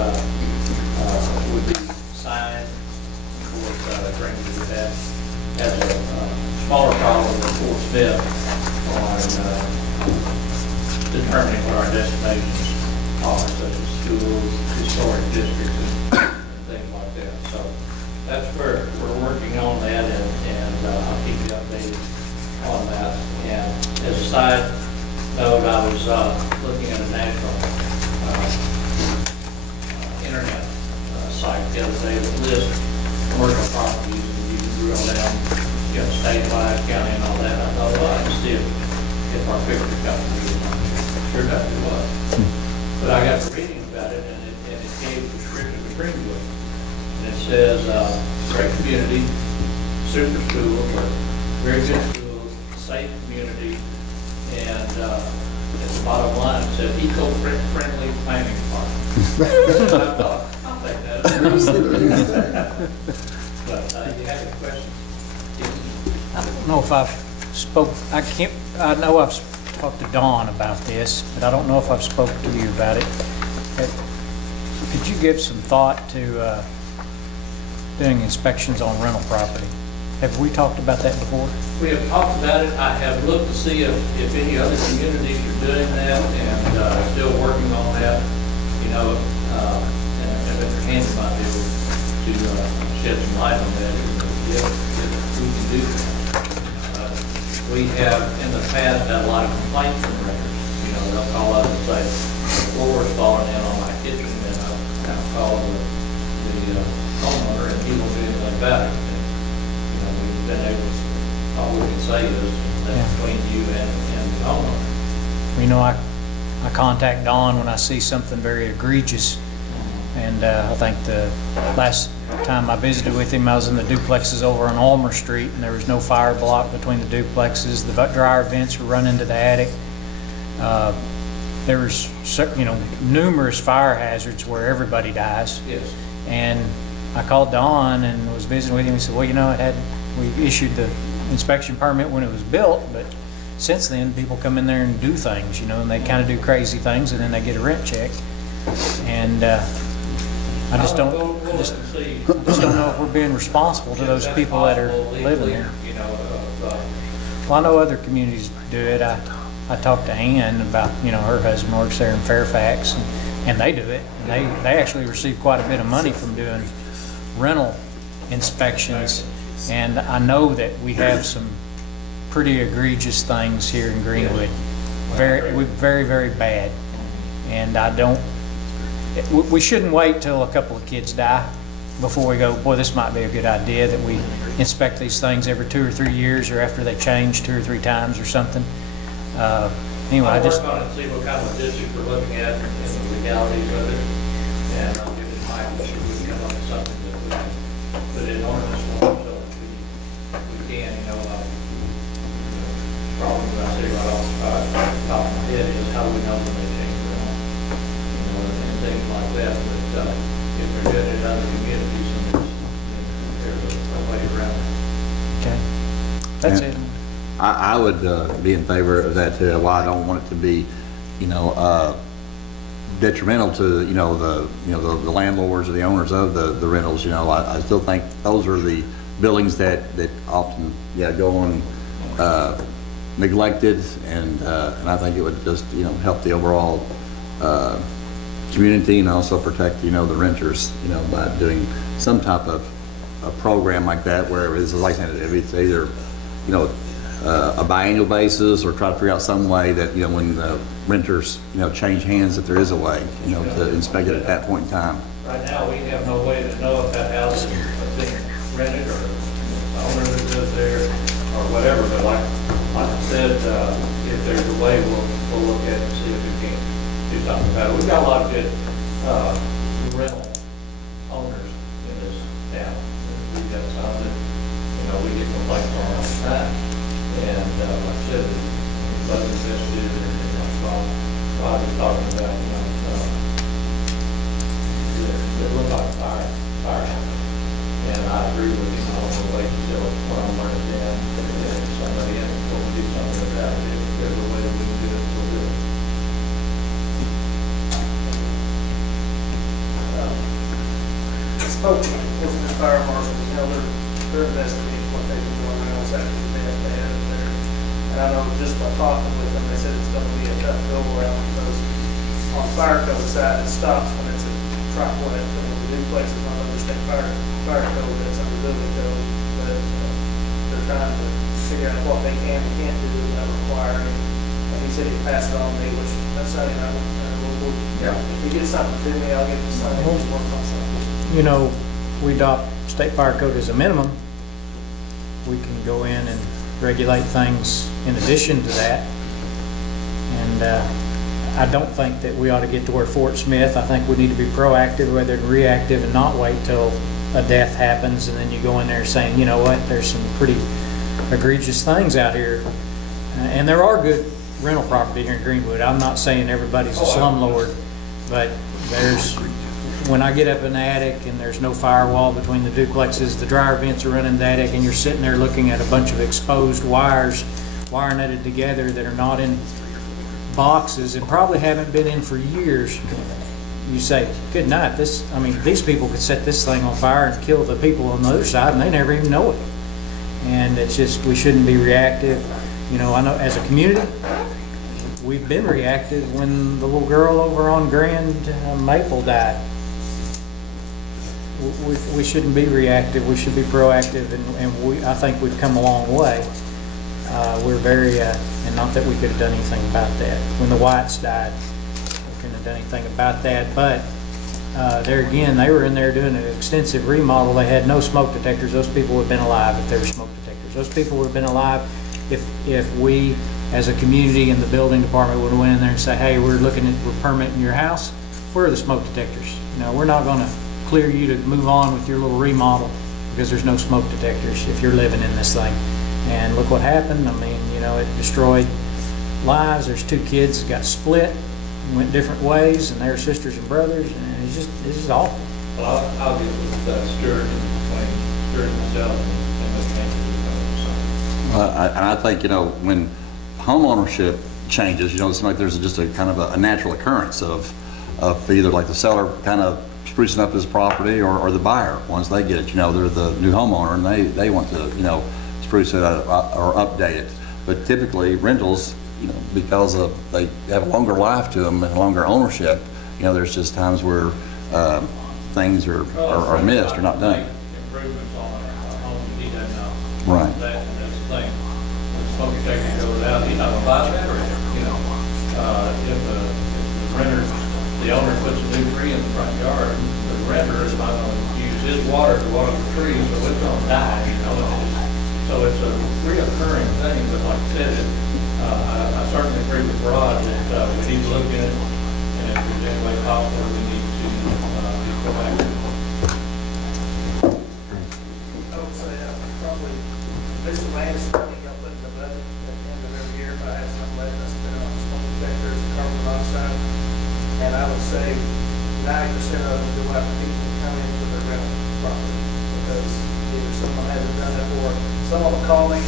would be signed. Of course, Greenwood has a smaller problem with Fort Smith on determining what our destinations are, such as schools, historic districts, and things like that. So that's where we're working on that, and I'll keep you updated on that. And as a side note, I was looking at a national internet site the other day that lists commercial properties, and you can drill down, you know, statewide, county, and all that. I thought, well, I can see if our picture company is on here. Sure enough, it was. But I got to reading about it, and it gave a description of Greenwood. And it says, great community, super schools, or very good schools, safe community, and at the bottom line it said eco-friendly planning department. So I thought, I'll take that. But you have any questions? I don't know if I've I know I've talked to Dawn about this, but I don't know if I've spoken to you about it. Could you give some thought to doing inspections on rental property? Have we talked about that before? We have talked about it. I have looked to see if any other communities are doing that, and still working on that. You know, and Mr. Handy might be able to shed some light on that. If we can do that. We have in the past had a lot of complaints from renters. You know, they'll call up and say, the floor is falling in on my kitchen, and I'll call the homeowner, and he won't do anything about it. Been able to, all we can say is that's between you and the homeowner. You know, I contact Dawn when I see something very egregious, And I think the last time I visited with him, I was in the duplexes over on Ulmer Street, and there was no fire block between the duplexes. The dryer vents were running to the attic. There was, you know, numerous fire hazards where everybody dies. Yes. And I called Don and was visiting with him. He said, well, you know, we issued the inspection permit when it was built, but since then, people come in there and do things, you know, and they kind of do crazy things, and then they get a rent check. And I just don't know if we're being responsible to those people that are living here. Well, I know other communities do it. I talked to Ann about, you know, her husband works there in Fairfax, and they do it. And they actually receive quite a bit of money from doing rental inspections. And I know that we have some pretty egregious things here in Greenwood, very, very bad. And we shouldn't wait till a couple of kids die before we go, boy, this might be a good idea that we inspect these things every 2 or 3 years, or after they change 2 or 3 times or something. Anyway, I'll work on it, see what kind of district we're looking at and the legalities of it, and I'll give it my mind, we can come up with something that we can put in ordinance form so we can, you know, problem that I see right off the top of my head is how do we know when they change their own, you know, and things like that, but if they're doing it in other communities, then there's a way around it. Okay, that's it. I would be in favor of that too. Why I don't want it to be, you know, detrimental to, you know, the landlords or the owners of the rentals. You know, I still think those are the buildings that often, go on neglected, and I think it would just, you know, help the overall community, and also protect, you know, the renters, you know, by doing some type of a program like that, where it's like if it's either, you know, a biannual basis, or try to figure out some way that, you know, when the renters, you know, change hands, that there is a way, you know, to inspect it at that point in time. Right now, we have no way to know if that house is being rented, or the owner that lives there, or whatever, but like I said, if there's a way, we'll look at it and see if we can do something about it. We've got a lot of good rental owners in this town. We've got some that, you know, we get complaints on all the time. And like I said, budget invested, and so I was talking about, you know, it looked like a fire house. And I agree with him, I don't want to wait until when I'm burning down, and somebody in it, before we do something about it. If there's a way that we can do it, we'll do it. I spoke with the fire marshal, you know, they're investigating what they've been doing now, after the death they had up there. And I know just by talking with them, they said it's going to be a tough go around, because on the fire code side, it stops when it's a triplet, and the duplexes on other state fire code, that's under building code, but they're trying to figure out what they can and can't do without requiring. And he said he'd pass it on to me, which that's not, you know, if he gets something to me, I'll get the sign and work on something. You know, we adopt state fire code as a minimum. We can go in and regulate things in addition to that. And I don't think that we ought to get to where Fort Smith. I think we need to be proactive rather than reactive, and not wait till a death happens and then you go in there saying, you know what, there's some pretty egregious things out here. And there are good rental property here in Greenwood. I'm not saying everybody's a slumlord, but when I get up in the attic and there's no firewall between the duplexes, the dryer vents are running in the attic, and you're sitting there looking at a bunch of exposed wires, wire netted together, that are not in boxes and probably haven't been in for years. You say, good night, these people could set this thing on fire and kill the people on the other side, and they never even know it. And it's just, we shouldn't be reactive. You know, I know as a community, we've been reactive when the little girl over on Grand Maple died. We shouldn't be reactive. We should be proactive, and I think we've come a long way. We're very, and not that we could have done anything about that. When the Whites died, we couldn't have done anything about that. But there again, they were in there doing an extensive remodel. They had no smoke detectors. Those people would have been alive if there were smoke detectors. Those people would have been alive if we, as a community and the building department, would have went in there and say, hey, we're permitting your house. Where are the smoke detectors? You know, we're not gonna clear you to move on with your little remodel because there's no smoke detectors if you're living in this thing. And look what happened. I mean, you know, it destroyed lives. There's 2 kids that got split, went different ways, and they're sisters and brothers, and it's just awful. Well, I'll get with Stuart and between Stuart and myself and Mr. Hampton. And I think, you know, when home ownership changes, you know, it seems like there's just a kind of a natural occurrence of either like the seller kind of sprucing up his property or the buyer, once they get it, you know, they're the new homeowner and they want to, you know, spruce it or update it. But typically rentals, you know, because they have a longer life to them and longer ownership, you know, there's just times where things are missed or not done. Improvements on our home, he doesn't know. Right. That's the thing. When the smoke detector goes out, he's not gonna buy a battery, you know. If the renter, the owner puts a new tree in the front yard, the renter is not gonna use his water to water the tree, so it's gonna die, you know. So it's a reoccurring thing, but like I said, I certainly agree with Rod that we need to look at it, and if there's any way possible, we need to be proactive. I would say probably miscellaneous spending I'll put in the budget at the end of every year if I have something left I spend on smoke detectors and carbon monoxide. And I would say 90% of them go out to people who come into their rental property because either someone hasn't done it or someone will call me.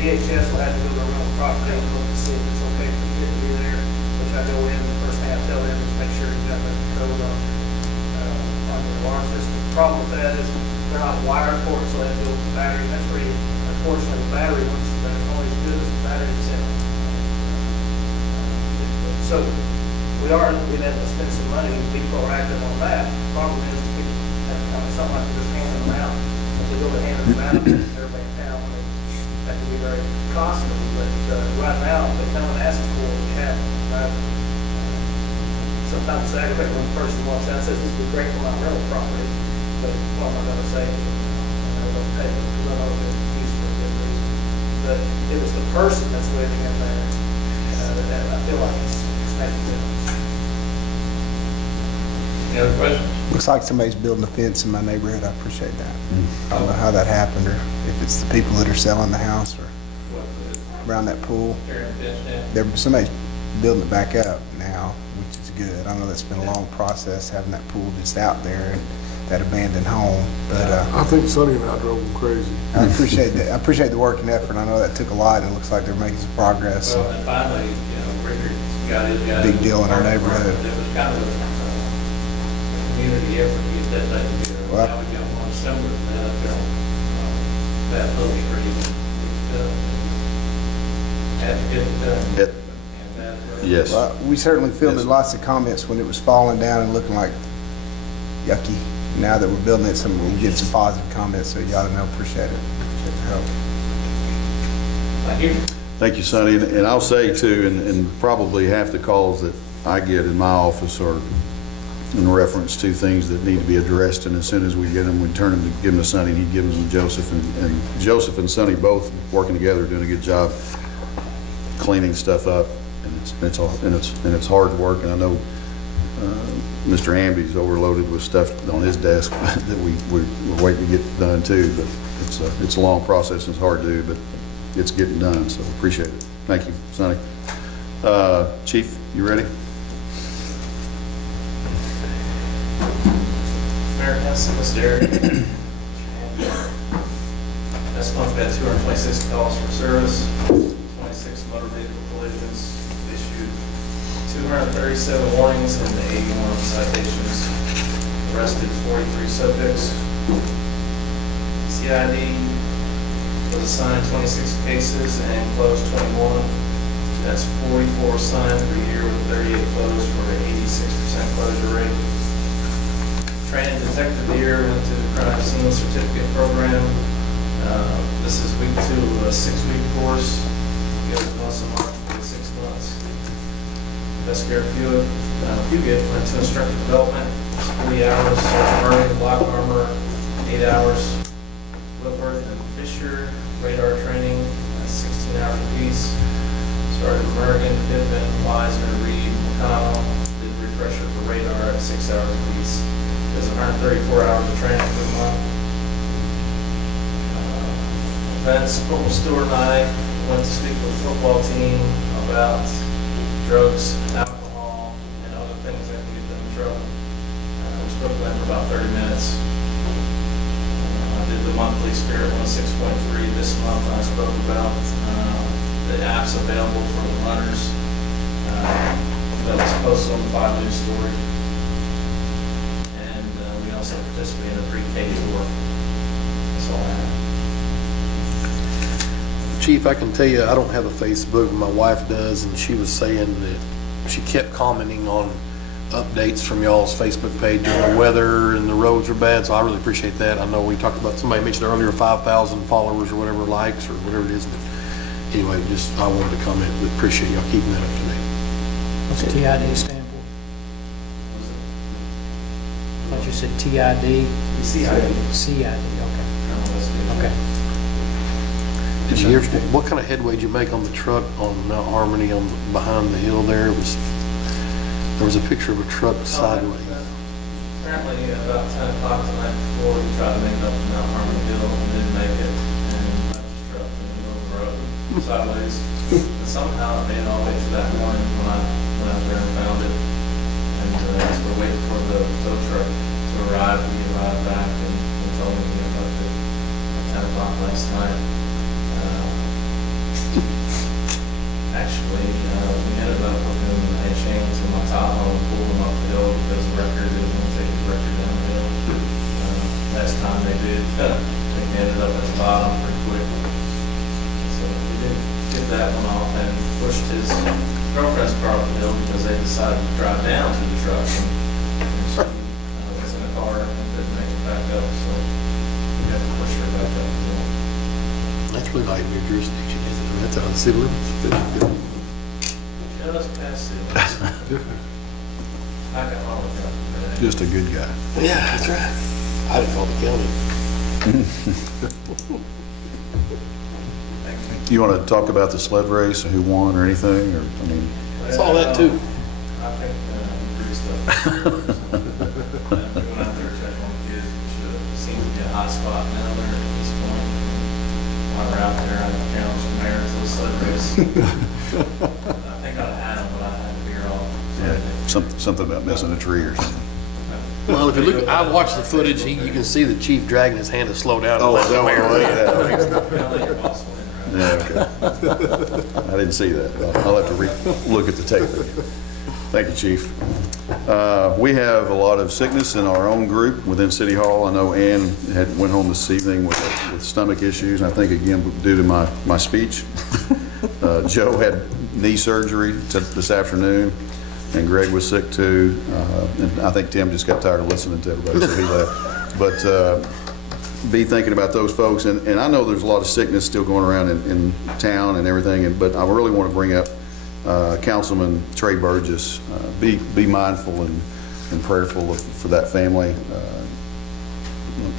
DHS will have to go to their rental property and look to see if it's okay for the kid to be there, which I go in and the first thing I tell them is make sure you've got the code on the alarm system. The problem with that is they're not wired for it, so they have to go with the battery. And that's where you, unfortunately, the battery ones that are only as good as the battery that's in it. So we are being able to spend some money and be proactive on that. The problem is people have to come, something like just handing them out. If we go to hand them out, everybody in town, that can be very costly. But right now, if they come and ask for it, we have. Sometimes it's aggravating when the person walks out and says, this would be great for my rental property, but what am I going to say? I don't pay it because I know it's used for a good reason. But it was the person that's living in there that I feel like it's making a difference. Any other questions? Looks like somebody's building a fence in my neighborhood. I appreciate that. I don't know how that happened, or if it's the people that are selling the house or around that pool. Somebody's building it back up now, which is good. I know that's been a long process having that pool just out there and that abandoned home. But I think Sonny and I drove them crazy. I appreciate that. I appreciate the work and effort. I know that took a lot, and it looks like they're making some progress. Well, and finally, you know, Richard got his guys. Big deal in our neighborhood. It was kind of a community effort to get that thing together. Well, now we got one similar to that up there on that little street. Had to get it done. Yes. Well, we certainly fielded lots of comments when it was falling down and looking like yucky. Now that we're building it, we get some positive comments, so you ought to know. Appreciate it. Appreciate the help. Thank you. Thank you, Sonny. And I'll say too, and probably half the calls that I get in my office are in reference to things that need to be addressed, and as soon as we get them, we turn them, give them to Sonny, and he gives them to Joseph, and Joseph and Sonny both working together, doing a good job cleaning stuff up, and it's hard work, and I know Mr. Amby's overloaded with stuff on his desk that we're waiting to get done too, but it's a long process and it's hard to do, but it's getting done, so appreciate it. Thank you, Sonny. Chief, you ready? Mayor Hanson, Mr. Derrick. Last month we had 226 calls for service, 26 motor vehicle collisions, issued 237 warnings and 81 citations, arrested 43 subjects. CID was assigned 26 cases and closed 21. That's 44 assigned per year with 38 closed for an 86% closure rate. Training detective of the year went to the crime scene certificate program. This is week 2 of a 6-week course. It goes once a month for 6 months. Investigator Fugit went to instructor development. It's 40 hours. Sergeant Murray, block armor, 8 hours. Whitworth and Fisher, radar training, 16 hours apiece. Sergeant Mergen, Pittman, Wisener, Reed, McConnell did refresher for radar at 6 hours apiece. There's 134 hours of training per month. Events, Corporal Stewart and I went to speak with the football team about drugs, alcohol, and other things that can get them in trouble. We spoke to them for about 30 minutes. I did the monthly Spirit 106.3 this month. I spoke about the apps available for the runners that was posted on the 5 News story. And we also participated in a pre-K tour. That's all I have. Chief, I can tell you, I don't have a Facebook, but my wife does, and she was saying that she kept commenting on updates from y'all's Facebook page on the weather and the roads are bad, so I really appreciate that. I know we talked about, somebody mentioned earlier 5,000 followers or whatever, likes or whatever it is, but anyway, just, I wanted to comment, we appreciate y'all keeping that up to date. What's TID stand for? I thought you said TID? CID. CID, okay. Okay. Did you hear, what kind of headway did you make on the truck on Mount Harmony on behind the hill there? There was a picture of a truck sideways. Apparently about 10 o'clock the night before, we tried to make it up to Mount Harmony Hill and didn't make it, and left his truck in the middle of the road sideways. And somehow it made it all the way to that morning when I went out there and found it. And as we're waiting for the tow truck to arrive, we arrived back and told me we left it at 10 o'clock last night. Actually, we ended up hooking a chain to my Tahoe and pulled them up the hill because the record didn't want to take the record down the hill. Last time they did, they ended up at the bottom pretty quick. So we did get that one off and pushed his girlfriend's car up the hill because they decided to drive down to the truck. And she was in a car and didn't make it back up, so we had to push her back up the hill. That's really like your jurisdiction, isn't it? That's out of the city limits. Just past city limits. I got all of that. Just a good guy. Yeah, that's right. I didn't call the county. You want to talk about the sled race and who won or anything, or, I mean? I saw that too. I think we greased up. We went out there to check on the kids, which seemed to be a hot spot now there at this point. While we're out there, I challenged the mayor to the sled race. I think I'd had him, but I had to veer off. Yeah, something about missing a tree or something. Well, if you look, I watched the footage, you can see the chief dragging his hand to slow down. Oh, and let the that mayor was Yeah, okay. I didn't see that. I'll have to look at the tape again. Thank you, Chief. We have a lot of sickness in our own group within City Hall. I know Ann went home this evening with stomach issues, and I think again due to my speech. Joe had knee surgery this afternoon, and Greg was sick too. And I think Tim just got tired of listening to everybody, so he left. But be thinking about those folks, and I know there's a lot of sickness still going around in town and everything, but I really want to bring up Councilman Trey Burgess. Be mindful and prayerful for that family.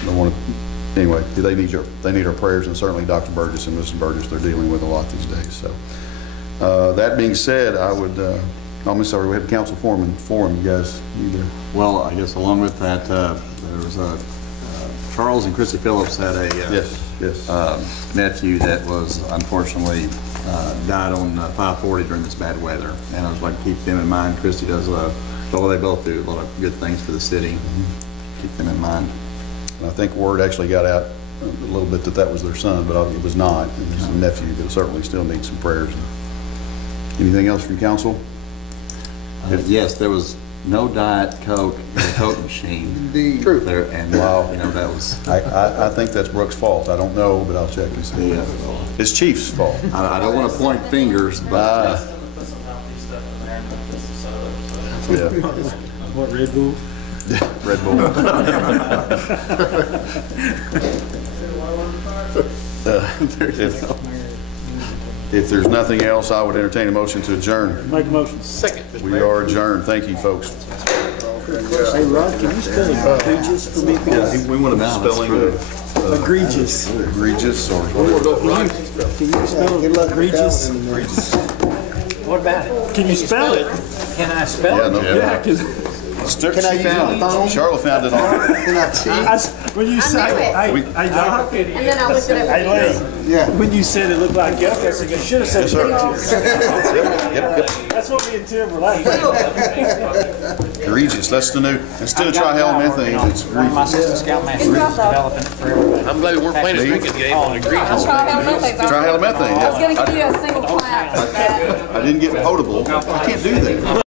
I want to, anyway, they need our prayers, and certainly Dr. Burgess and Mrs. Burgess, they're dealing with a lot these days. So that being said, I would, I'm sorry, we have Council Forum. You guys either? Well, I guess along with that, there was Charles and Chrissy Phillips had a nephew that was unfortunately died on 540 during this bad weather, and I was like, keep them in mind. Chrissy does well, they both do a lot of good things for the city. Keep them in mind. And I think word actually got out a little bit that was their son, but it was not. And it's a nephew that certainly still needs some prayers. Anything else from council? Yes, there was no Diet Coke in the Coke machine. Indeed. True. There, and wow, that was. I think that's Brooks' fault. I don't know, but I'll check and see. Yeah. It's Chief's fault. I don't want to point fingers, but. Put some healthy stuff in there and put this soda. Yeah. What, Red Bull? Red Bull. If there's nothing else, I would entertain a motion to adjourn. Make a motion. Second. We are adjourned. Thank you, folks. Hey, Rod, can you spell egregious for me? Yeah, we want a spelling of Egregious. egregious or Can you spell egregious? What about it? Can you spell it? Can I spell it? no. Yeah, because Can I use my phone? Charlotte found it on. Can I cheat? When you I said, knew it. hey, Doc, And then I looked at hey, it. Lee, Yeah. when you said it looked like Gecko, I said, you should have said Yes, sir. pictures. Yep. That's what me and Tim were laughing at. Egregious, that's the new, instead of trihalomethane, it's One of my egregious. assistant scoutmasters is Good job, though. developing it for everybody. I'm glad we weren't playing a string and get on agree. Trihalomethane, I was yeah. gonna give you a single clap for that. I didn't get potable, I can't do that.